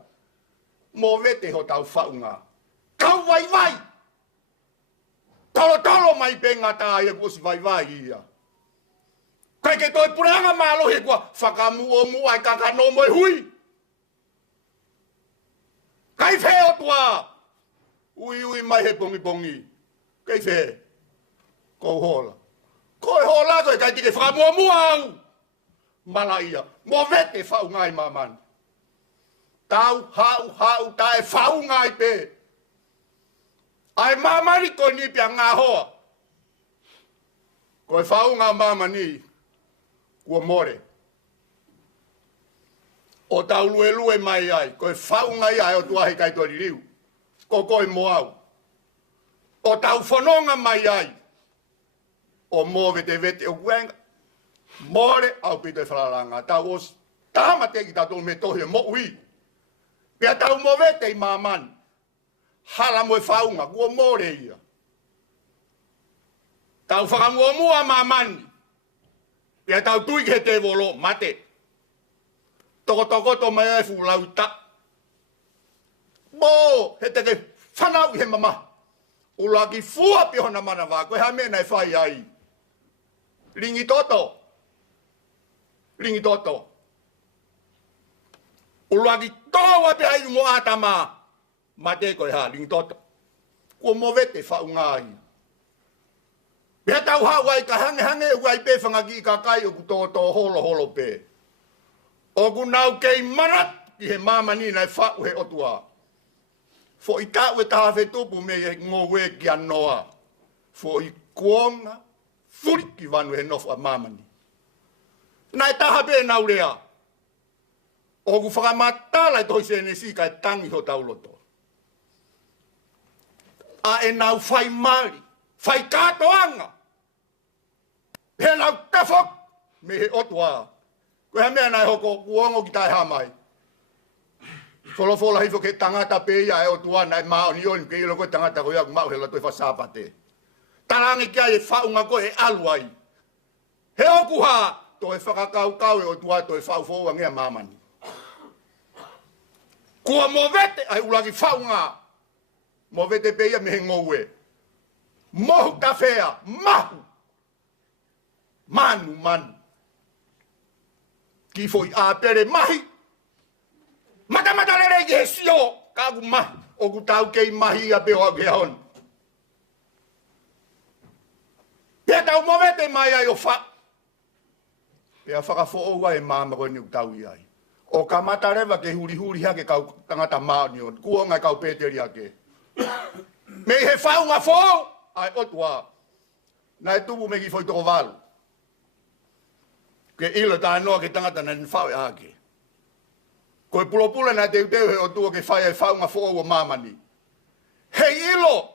Mo vete ho tau whaunga. Kau vai. Tolo mai pe ngata ia kuosi vai ia. Kai ke toi puranga malo he kua whakamu o mu ai kakano moi hui. Kai wheo tua. Ui mai he pongi. Kai whe. Kou hola. Koe hola koe kai tike whakamua mua au. Mala ia. Mo vete whaungai mamani. Tau hau tae whaungai pe. Ai mamani koe ni pia ngā hoa. Koe whaunga mamani. Kua more. O tau lue mai ai. Koe whaunga ai o tuahi kai tori riu. koi moau. O tau whanonga mai ai. O mō vete o kuenga. Mōre au pite whalaranga. Tau os tāma te ki tātou me tohi mo ui. Pea tau mō vete i māmani. Hala mo e whaunga, kua mōre ia. Tau whakamua mua māmani. Pea tau tui ke te volo, mate. Toko to mai e fu lau ta. Mō, he te ke whanau i he mama. Ula ki fua pi hona mana wā, koe ha mena e whai ai. Ringi toto. Ula ki toa pi ai mo atama. Mate koe ha, ringi toto. Kua mo vete whaunga ai. Pea tau hawai ka hange e wai pe whangaki i ka kai o ku tō holo pe. O ku nau kei manat ki he mamani nai whau he otua. Fo i tau e taha whetupu me e ngōwe ki anoa. Fo i kuonga, furi ki wanu he nofu a mamani. Nai taha pe nau rea. O ku whakamatala i tohi sene si kai tangi ho tauloto. A e nau whai mari, whai katoanga. He nau tefok me he otua. Koe ha mea nai hoko kuongo ki tai hamai. Wholofola hifo ke tangata pe ia e otua nai mao ni oni ke ilo koe tangata koe aku mau he lato e whasapate. Tarangi kia e whaunga koe e aluai. He oku ha, to e whakakau e otua to e whaufoua ngea mamani. Kua mo vete ai ulaki whaunga. Mo vete pe ia me he ngouwe. Mohu ta whea, mahu. Manu. Ki foi a pere mahi. Mata lere ki he sio. Kagu mahi. O ku tau kei mahi a peo a keon. Pea tau mo vete mai ai o wha. Pea whakafo oua e māma koe ni u tau i ai. O ka mata rewa ke huri hake kau tangata maani on. Kuonga kau peteri ake. Me he whaunga fō. Ai otua. Nai tupu me ki foi toko walu. Ke ilo tā noa ke tangata na ni whau e ake. Koe pulopula na te uteu he o tua ke whai e whaunga fō o mamani. Hei ilo!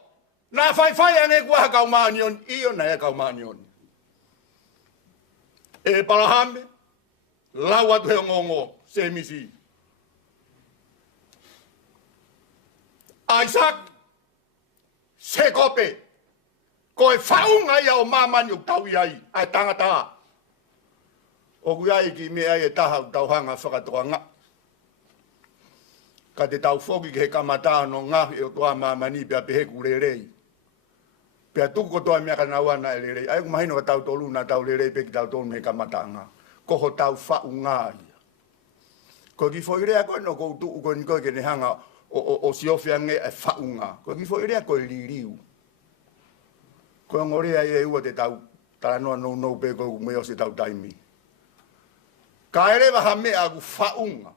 Nā whai ane kua kau maani on, io na e kau maani on. E palahame, lau atu he ngongo, se misi. Isaac, se kope, koe whaunga ia o mamani o tau iai, ai tangata. O kuiai ki me ai e taha u tauhanga whakatoa ngā. Ka te tau whoki ke he kamata no ngahi e o toa mamani pia peheku rerei. Pia tuku kotoa mea ka nauana e rerei. Ai kumahino ka tau tolu na tau rerei peki tau tolu me kamata ngā. Koho tau whau ngā ia. Ko ki fo irea koe no kou tuu koe ni koe ke ne hanga o siofia nge e whau ngā. Ko ki fo irea koe liriu. Koe ngorea i e ua te tau taranoa nou pe koe kumeo se tau taimi. Ka erewa ha mea ku whaunga.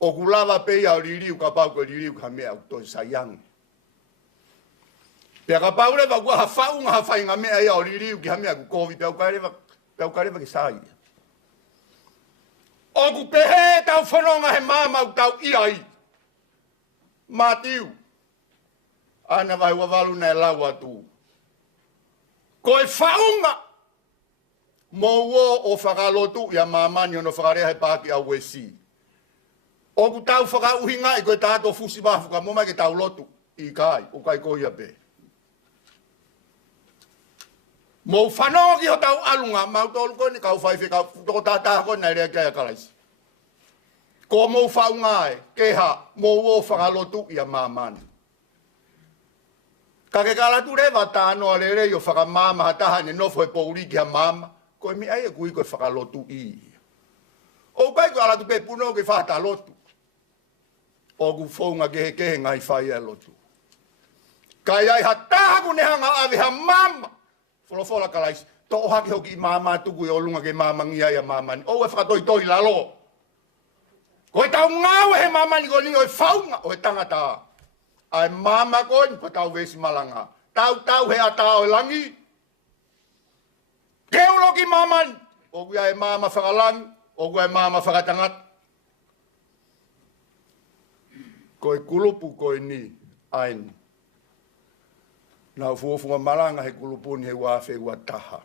O ku lava peia o liriu ka pau ko liriu ka mea ku toi sayang. Pea ka pau rewa kua ha whaunga ha whainga mea ia o liriu ki ha mea ku kovi pea ka rewa ki sai. O ku pehe tau whanonga he mamau tau iai. Matiu. Ana vai wawalu na e lau atu. Koe whaunga. Mō o whakalotu ia mamani ono whakareha he pāki au wesi. O ku tau whakauhinga i koe tātou fusi mafu ka moma ke tau lotu i kai, o kai koia pe. Mō whanonga ki ho tau alunga, mau tolu koe ni kau whaiwhi kau toko tātāha koe nai rea kia kalaisi. Ko mō whaunga e, keha, mō o whakalotu ia mamani. Ka ke kalatu rewa tānoa le rei o whakamama hataha ne nofo e pouri ki ha mama. Koe mi ai e kui koe whakalotu i. O kai koe alatu pe puno ke whata lotu. O ku whaunga kehe ngai whai e lotu. Kai ai hataha ku nehanga awe ha mama. Wholofola kalaisi. Tō haki hoki i mama tuku e olunga ke mama ngia ia mamani. O e whakatoi lalo. Koe tau ngau he mamani koe ni o e whaunga o e tangata. Ai mama koe ni koe tau vesi malanga. Tau he ata o langi. Keulo ki maman, o kuia e mama whakalang, o kuia e mama whakatangat. Koe kulupu koe ni aini. Nau fuofunga malanga he kulupuni he wafe ua taha.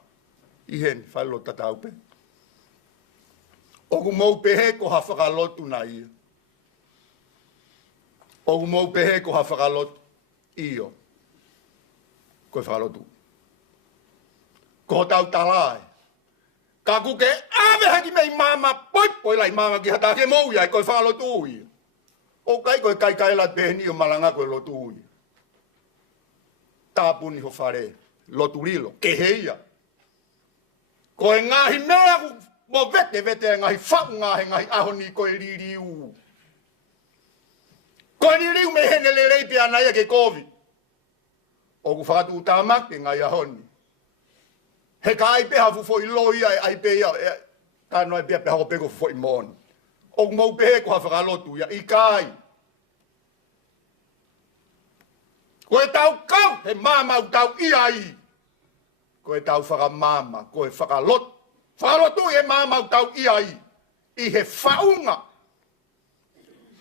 Ihen, whailo tataupe. Oku mau pehe ko ha whakalotu na ia. Oku mau pehe ko ha whakalotu iyo. Koe whakalotu. Ko tau talae. Ka kuke ave haki mei mama poi lai mama ki hata ke mau ia koe whakalotu ia. O kai koe kai la pehe ni o malanga koe lotu ia. Tāpuni ho whare lotu rilo. Ke heia. Koe ngahi mea ku mo vete ngahi whau ngahi ahoni koe ririu. Koe ririu me hene le reipi anaia ke kovi. O ku whakatu utamake ngai ahoni. He ka ai peha fufo i loia ai peha. Tāno ai peha ho peko fufo i moni. O ku mau pehe ko ha whakalotu ia. I kai. Koe tau kau he mamau tau iai. Koe tau whakamama, koe whakalot. Whakalotu he mamau tau iai. I he whaunga.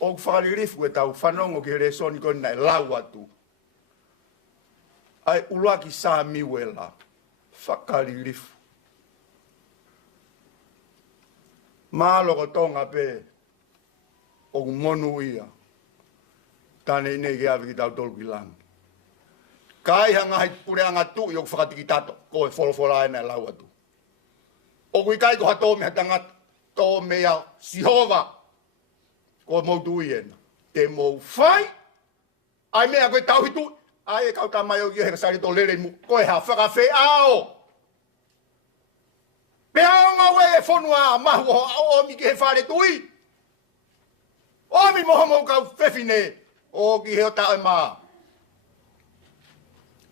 O whakalirifu e tau whanongo ki re soni koe nai lau atu. Ai uluaki saa miwela. Whakalirifu. Māloko tonga pe. O monu ia. Tane nei ke awi ki tau tolu ki langi. Kai hanga hai pure anga tu i o whakatiki tato. Ko e wholofola ena e lau atu. O kui kai ko hato me hatanga to mea sihova. Ko e mautu i ena. Te mou whai. Ai mea koe tau hitu. Ai e kau tamai o i o heka sari to lere mu. Ko e ha whakawheao. Pea onga we e whonua mahu o mi ki he whare tui. O mi moho mou kau whewhine. O ki he o tau e maa.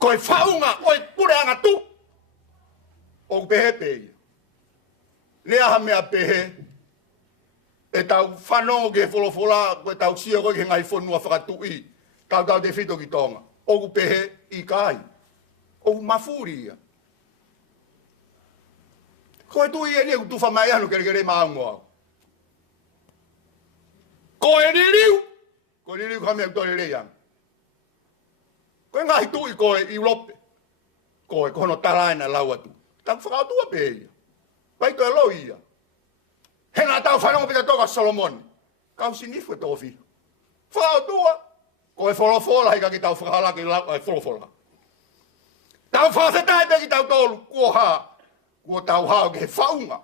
Koe whaunga, koe pureanga tu. O pehe pehe. Nea ha mea pehe. E tau whanongo ke wholofola, koe tau sia koe ke ngai whonua whakatu i. Tau te whito ki tonga. O pehe i kai. O mafuri ia. Koe tu i ene tu whamai anu kere maungoa. Koe ririu. Koe ririu ka mea kutore reianga. Koe ngahi tui koe i lope. Koe kono talaina lau atu. Tau whakautua pe ia. Pai koe lo ia. Hena tau whanongo pita toka Solomoni. Kau sinifu e tofi. Whakautua. Koe wholofola hika ki tau whakalaki lau ai wholofola. Tau Fakafeta'i pe ki tau tolu. Kua haa. Kua tau hao ke whaunga.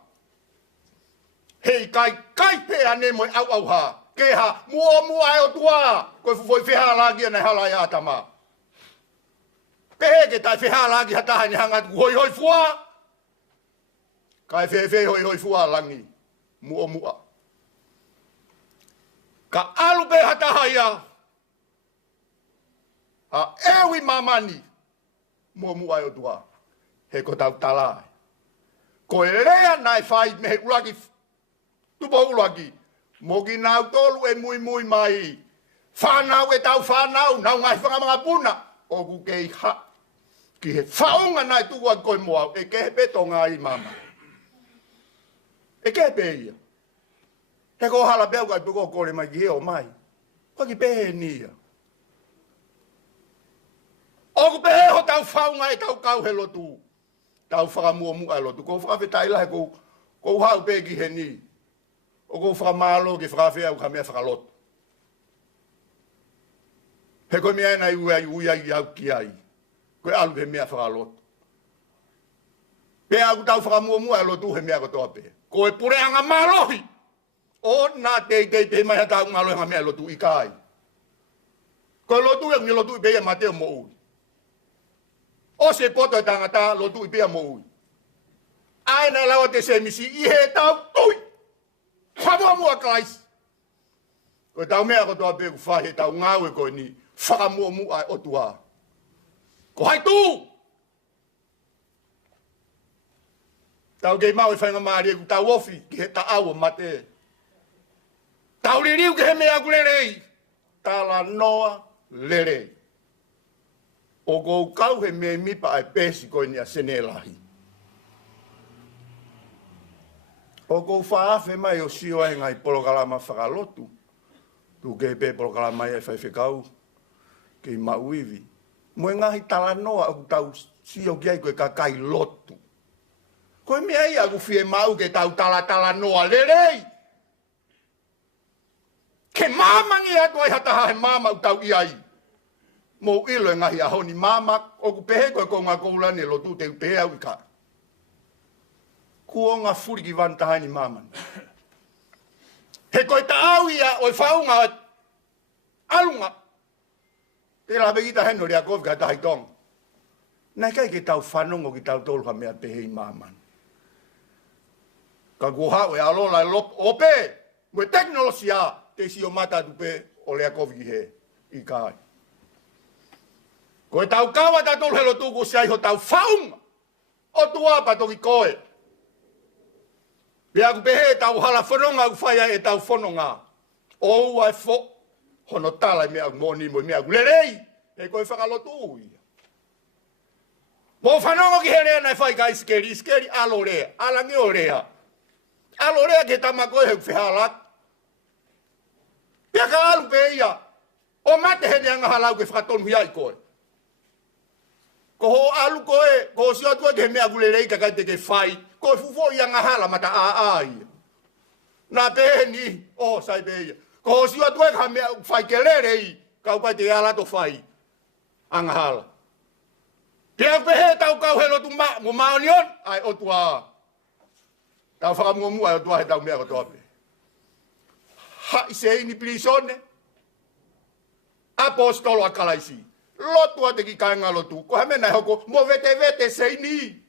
Hei kai pe ane moi au haa. Ke ha mua e o tua. Koe fufoi whiha lagi ane hala ia tamaa. Pehe ke tai whiha lagi hataha ni hangat ku hoi fua. Kai whewhe hoi fua langi. Mua. Ka alu pe hataha ia. A ewi mamani. Mua e o tua. He ko tau talai. Ko e rea nai whai mehe ulaki. Tupo ulaki. Mogi nau tolu e mui mai. Whanau e tau whanau. Nau ngai whangamanga puna. O ku kei ha. Ki he whaunga nai tuwa koe moa. E ke he petonga i mama. E ke he pe ia. He ko hala peo kai puko kore mai ki heo mai. Ko ki pehe nia. O ku pehe ho tau whaunga e tau kau he lotu. Tau whakamua e lotu. Ko Fakafeta'i lahe ko hau pe ki he ni. O ko whakamalo ki whakawhea u ka mea whakalotu. He koe mea ena i uia i au ki ai. Koe alu he mea whakalotu. Pea aku tau whakamua e lotu he mea kotoa pe. Koe pureanga malohi. O nā te mai hata au malohi nga mea lotu i kai. Koe lotu e lotu i pea mateo mo ui. O se poto e tangata lotu i pea mo ui. Aina lawa te se misi i he tau tui. Whamua klaisi. Koe tau mea kotoa pe ku whahe tau ngau e koe ni. Whakamua e otua. Ko hai tu! Tau kei mau e whainga maari e ku tau ofi ki he ta awa mate. Tau ririu ke he mea ku lerei. Tala noa lerei. O kou kau he mea mipa e pesi koe ni a senelahi. O kou whaafe mai o sio e ngai polokalama whakalotu. Tu ke pe programa e fai fekau. Ke mauivi. Mo ngahi talanoa aku tau sio kiai koe kakai lotu. Koe mea ia aku fie mau ke tau talanoa lerei. Ke mamangi atu ai hataha he mama u tau iai. Mo ilo e ngahi ahoni mama oku pehe koe ko ngā koulani e lotu te upehe au ika. Kuo ngā furi ki vantahani mama. He koe ta au ia oi whaunga alunga. Te la vegita heno rea kofi ka tahi tonga. Nai kai ke tau whanongo ki tau tolu ha mea pehe i mama. Ka kuhau e alola e lop ope. Mwe teknolosia te si o mata tupe o lea kofi ki he i kai. Koe tau kawa ta tolu helo tuku si aiho tau whaunga. O tuapa toki koe. Pea ku pehe tau hala whanonga ku whaia e tau whanonga. O ua e fo. Hono tala mea ku moni mo mea ku lerei. E koe whakalotu ui. Mo whanonga ki herea nai whai kai skeri alo rea. Alangi o rea. Alo rea ke tamakoe he ku whihalak. Pea ka alu pe ia. O mate he neanga halau ke whakatonu hiai koe. Ko ho alu koe, ko si atua ke mea ku lerei ka kai te ke whai. Koe fufo ia ngahala mata a ia. Nā pehe ni, o sai pe ia. Ko si atua ka mea whai ke lerei. Kau kai te ala to whai. Angahala. Pea pehe tau kau helo tu mo maonion. Ai o tua. Tau whakamungu ai o tua he tau mea kotoa pe. Ha ise ini plisone. Apostolo a kalaisi. Lotua te ki kainga lotu. Ko hame nai hoko. Mo vete se ini.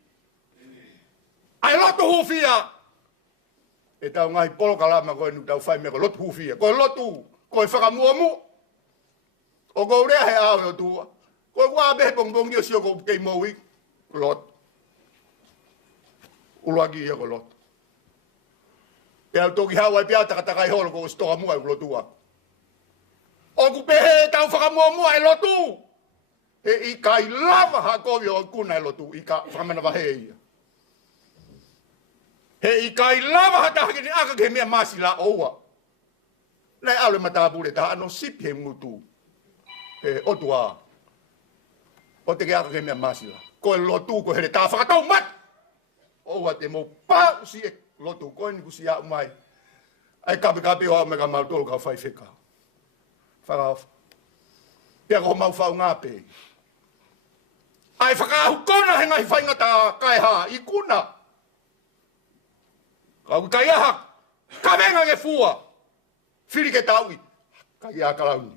Ai lotu hufia. E tau ngahi polo kalama koe nu tau whai mea ko lotu hufia. Koe lotu. Koe whakamuamu. O gaurea he au o tua. Koe kua abehe bongbongi o sio ko kei moui. Lot. Uluagi ia ko lot. Pea toki hawa e pia takataka i holo ko stoa mua i lotua. O ku pehe tau whakamuamua e lotu. E i kai lava hakovi o kuna e lotu. I ka whakamena wahe ia. He i kai lava hatahaki ni aka ke mea masi la oua. Nei aule matabure taha ano sipi he mutu. He otua. O te ke aka ke mea masi la. Ko e lotu ko here taha whakatau mat. Oua te mo pau si e lotu ko ni kusi au mai. Ai kapi o au mega mau tolu kau whai whika. Whakaofa. Pea ko mau whau ngā pe. Ai whakaahu kona he ngai whaingata kai ha i kuna. Kau kai aha. Ka venga nge fua. Whiri ke taui. Kai aha kalauni.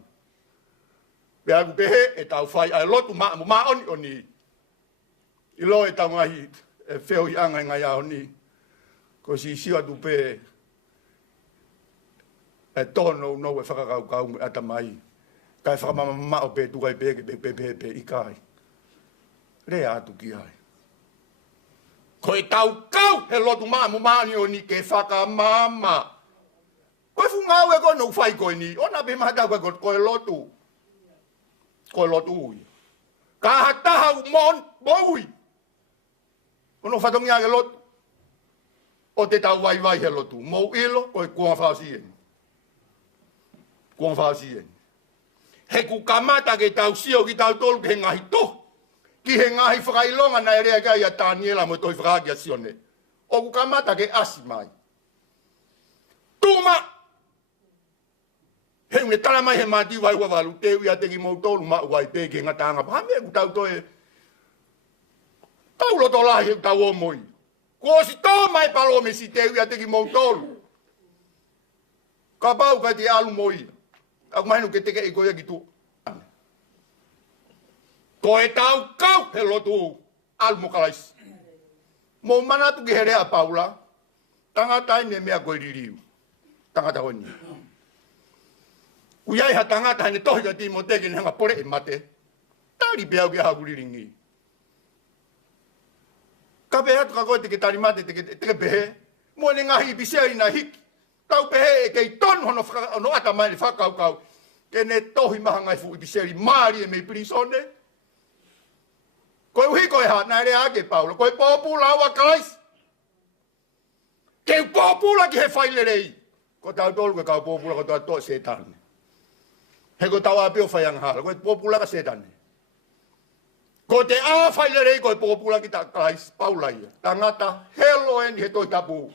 Pea ku pehe e tau whai ai lotu ma oni oni. I lo e tau ngahi e wheo i anga ngai a oni. Ko si siwa tu pe e tono no e whakakau ata mai. Kai whakamama o pe tu kai pe i kai. Rea atu ki ai. Ko e tau kau he lotu maani o ni ke whakamama. Koe fungau e kono whai koe ni. Ona pe mahatau koe lotu. Koe lotu ui. Ka hataha u mon boui. Ono whatongi ake lotu. O te tau vai he lotu. Mou ilo koe kuang whaasien. Kuang whaasien. He ku kamata ke tau sio ki tau tolu ke ngahi toh. Ki he ngahi whakailonga na ere kai a Daniela mo toi whakaakia sione. O ku kamata ke asi mai. Tuma! He une tala mai he mati wai wawalu te ui a teki mou tolu ma uai pe ke ngatanga. Hame ku tau toe. Tau loto lahi tau o moi. Ko si tau mai palo me si te ui a teki mou tolu. Ka pau kai te alu moi. Aku mahinu ke teke i koe ki tu. Ko e tau kau he lotu alu mokalais. Mo manatu ki herea Paula. Tangata ine mea koe ririu. Tangata honi. Uyai ha tangata hane tohi ka timo teki ni hanga pore e mate. Tari peau ki haku riringi. Ka pehe atu ka koe teke tari mate teke pehe. Mo ne ngahi bisea ina hiki. Tau pehe e kei ton hono ata mai le whakaukau. Ke ne tohi maha ngai fu i biseri maari e mei prisone. Koe uhi koe ha, nai rea ake Paula. Koe popula awa kais. Ke popula ki he whaile rei. Ko tau tolu ke kau popula ko tau to setane. He ko tawa pio fai anga, ko popula ka setane. Ko te a fai le rei ko popula ki ta Christ Paula ia. Tangata helo en he toi tapu.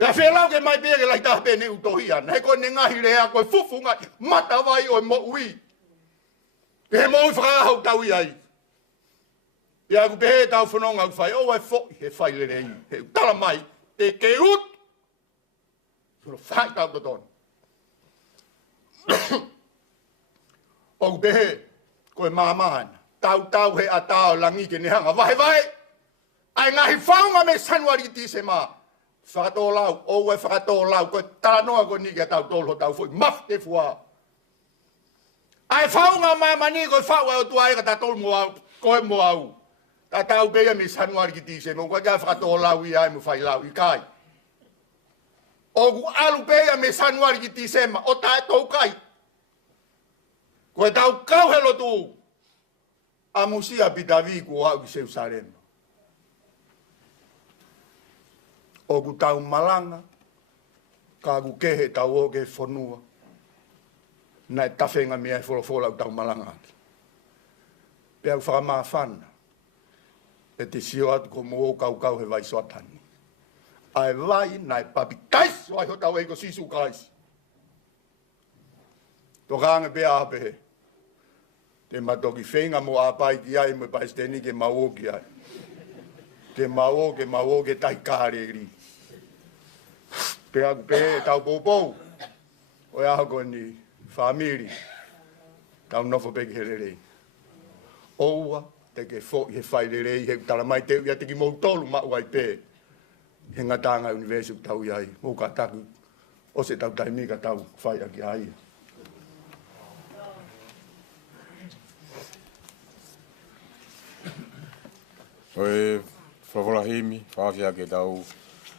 Ya whelau ke mai pēke lai taha pēne utohia. He ko ne ngahi rea koe fufu ngai mata vai o mo ui. He mo ui whakahau tau i ai. Ia ku pehe tau whanonga ku whai. O wai fo he whai le rei. He tala mai te ke ut. Sura whai tau toton. O ku pehe koe māmahana. Tau he a tau langi ke nehanga. Vai. Ai ngahi whaunga me sanuari ti se maa. Whakatō lau, oue whakatō lau, koe tānoa ko niki a tau tōlo tau fui, maf te fua. Ai whaunga mai mani koe whau au tua eka tā tōlu mo au, koe mo au. Tā tau bea mi sanuari ki tise, mo koe kia whakatō lau i ai mo whai lau i kai. O ku alu bea mi sanuari ki tise ma, o tā tau kai. Koe tau kau helo tū. A musia pita viku o au ki seu sarema. O ku tau Malanga, ka ku kehe tau o ke whanua, na e tawhenga mea e wholofola u tau Malanga ati. Pea ku whakamā whana, e te sio atu ko mo o kau he vai soatani. Ai vai na e papi tais o ai ho tau eiko sisu kaisi. Tō kānga pea apehe, te matoki whenga mo a pai ki ai mo pai steni ke mau ki ai. Ke mau ke tai kāre ri. Pea ku pehe tau pōpou. O e aho ni whamiri. Tau nofo peki he rerei. Oua te ke fo he whai rerei. He tala mai te uia te ki mou tolu mau ai pehe. He ngatanga universi tau iai. Mou ka taku. O se tau taimi ka tau whai aki ai. Oe whawala himi, whawhia ke tau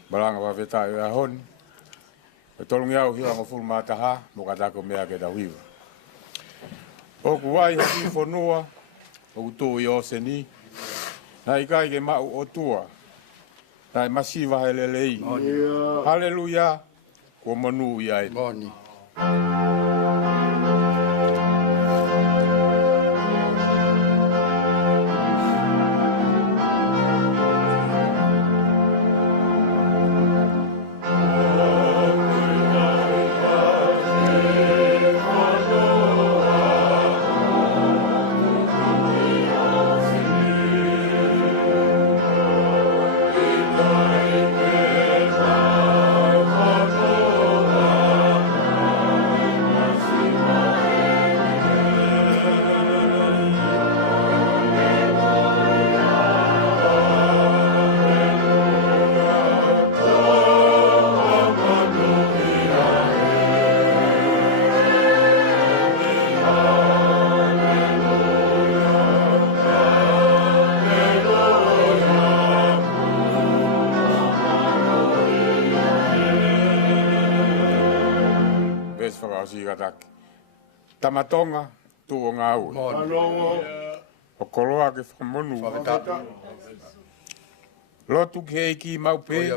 Malanga Fakafeta'i a honi. E tolungi au hiwa ngofuru mātaha, mo katako mea ke tau hiwa. Oku wai haki whanua, oku tō i o seni, na i kai ke mau o tua, na i masiva he lelei. Haleluya, kua manu i ai. Moni. Tamatonga, tu o ngā ua. O koroa ke whamonu. Lotu ke eiki mau pē.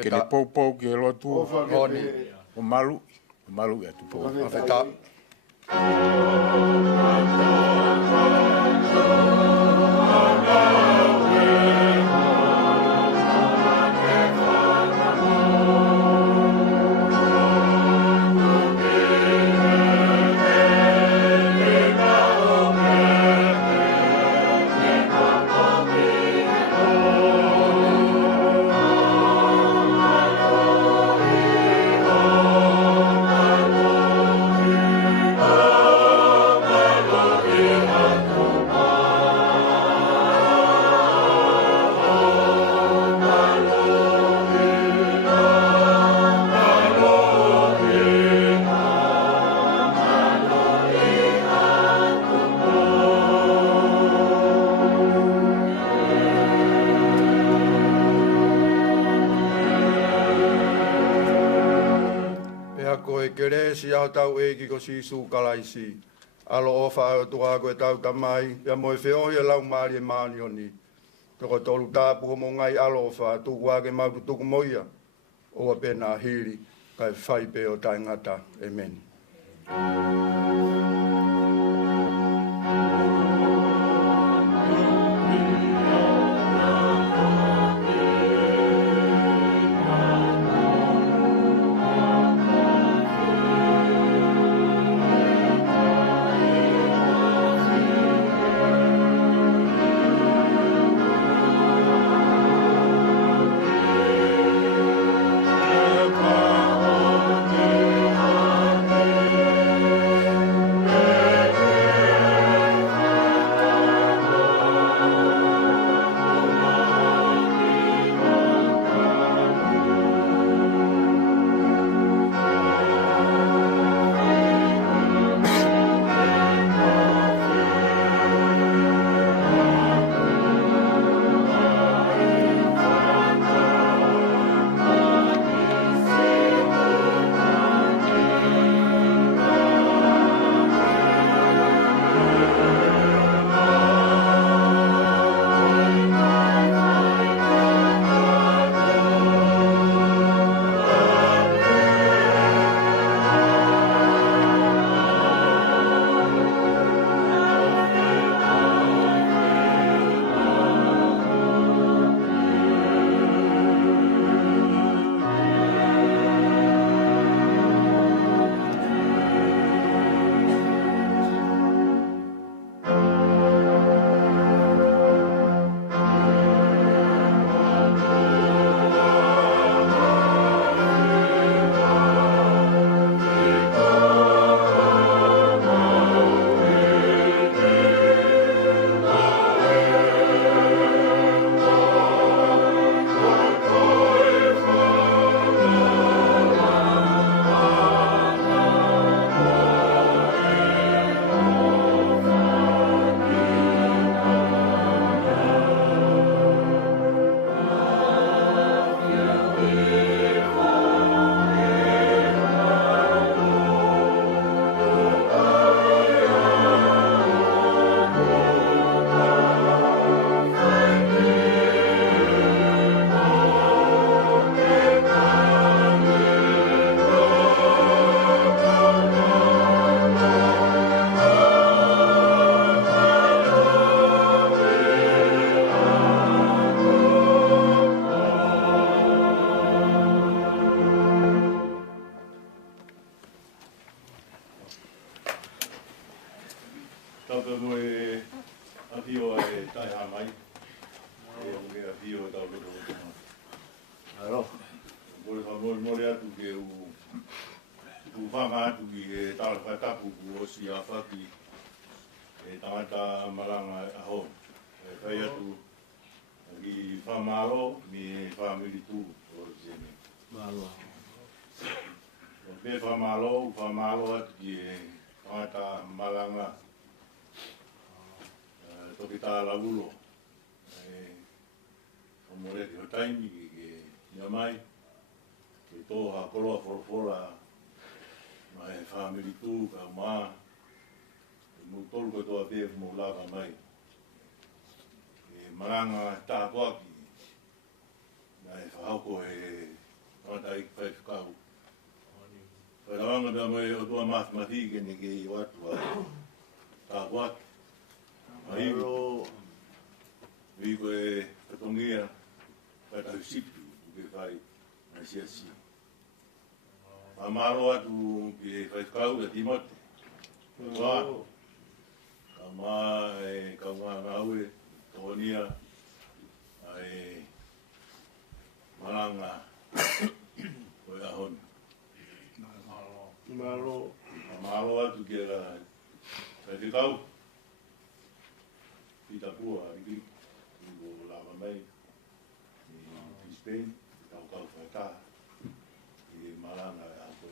Ke ne poupou ke lotu. O malu. O malu e tu pou. Si au tau e ki ko si su kalaisi. Alo ofa o tuha koe tau tamai. Pea moe whiohi e lau maari e maani o ni. Toko tolu tāpu homo ngai alo ofa. Tuku ake mautu tuku moia. Oa pena hiri. Kai whai pe o tai ngata. Amen. Tauka mo e atio e tai hamai. E o ke atio e tau roto o tama. Aro. More wha more atu ke u whanga atu ki e tala whaitapu ku o si a whaki e tangata Malanga aho. E whai atu ki whamaro mi whamiri tū o jene. Malo. O pe whamaro atu ki e tangata Malanga toki tā Lavulo. O more ki o taimi ki ia mai, ki tōha koroa whorofora, mai whamiri tū, ka mā, mu tolu ko toa pēr mo lava mai. E maranga tāpuaki, mai whahauko e tangata i whai whakau. Whai rawanga mea mai o toa mathemathi ke ne ke i watu a tāpuaki. Aro vi koe katongia kata sipi ke fai na siasi. Amaro atu ke fai kau da timote. Wa kama e kama ngawe tonia ai Malanga koe ahon. Amaro atu ke la fai kau Pita pua iki o lava mai i Spain kau whaita i Malanga a koe.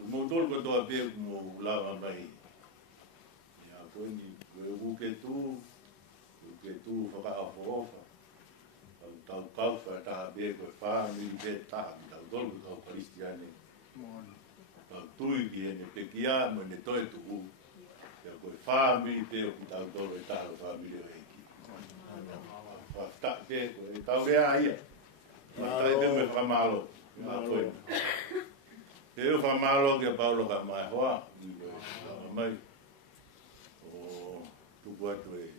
O montol ko toa pēr mo lava mai i a koe ni koe uke tū whakaawhorofa. Tau kau whaita pēr koe whāmi i pēr taha mi tau tolu kau Kristiane. Tau tui ki ene pekia mo ne toe tuhu. Koe whāmi te o ki tau toro e tāro whāmi leo eki. Whaftak te koe e tau rea ia. Tai te me whamalo. Eu fa malo ke Paula ka mai hoa, mai. O tu buat we.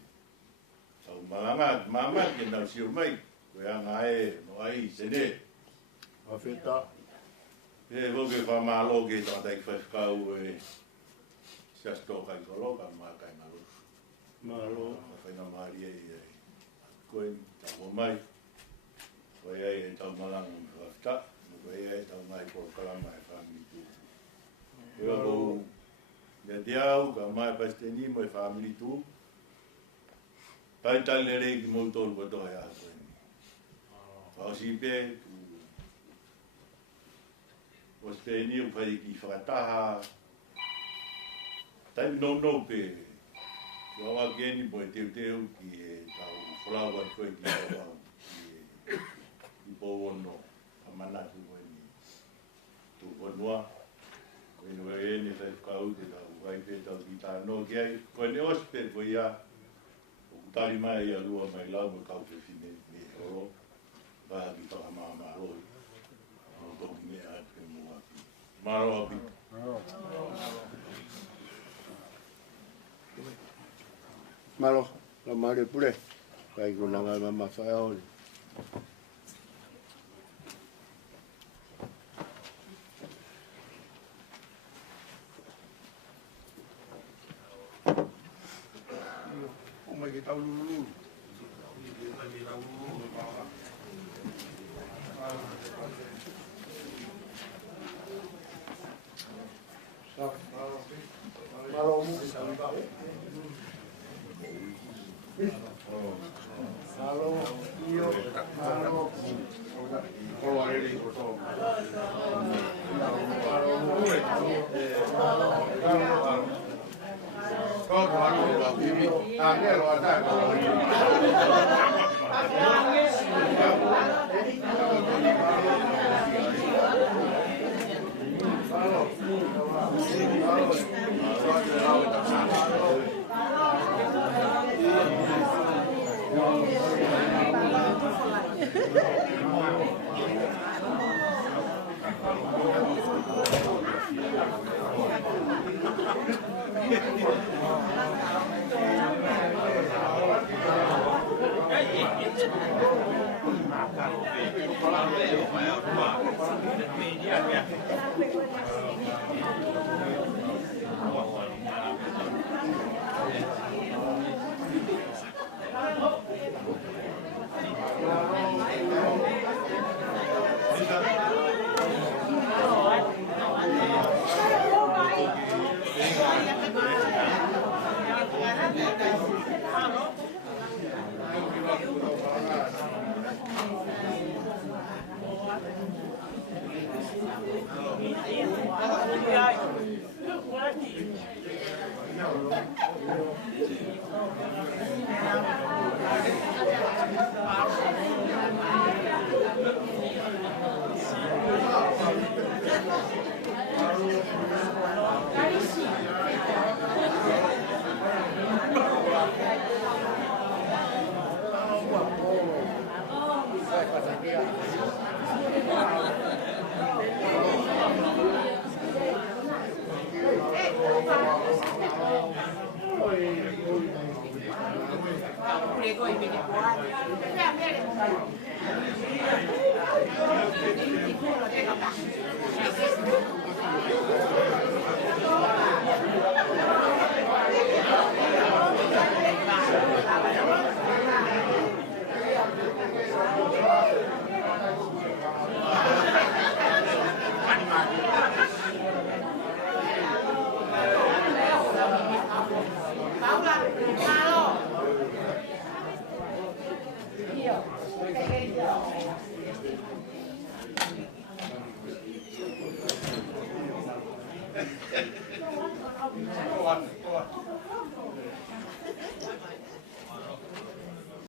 Sau Malanga, mama ke na siu mai. We anga e no ai sene. Fakafeta'i. E vo ke fa malo ke ta tai fa ka we. Sia sto ka ko ka ma ka malo. Malo. Fa na Maria e. Ko ta mo mai. Ko e ta Malanga ta. Ko e ta mai ko kala mai family tu. Eu vou Diau, ka mai pasteni mo family tu. Tai tai le re ki mo tol ko to ya. Fa si pe o steni o fai ki frataha. Tai no pe. Yo wa geni bo te ki ta flower ko ki ba. Ki bo no. Amana tu ni. Tu bonwa. When we in the crowd, I get out the time. No, yeah, when they was paid for ya, Talima, ya do my love, count if you need me, or by the Mama, or go near Maro. Malo, la madre pure. Kai ko nanga mama faol. Mai ke tau lulu.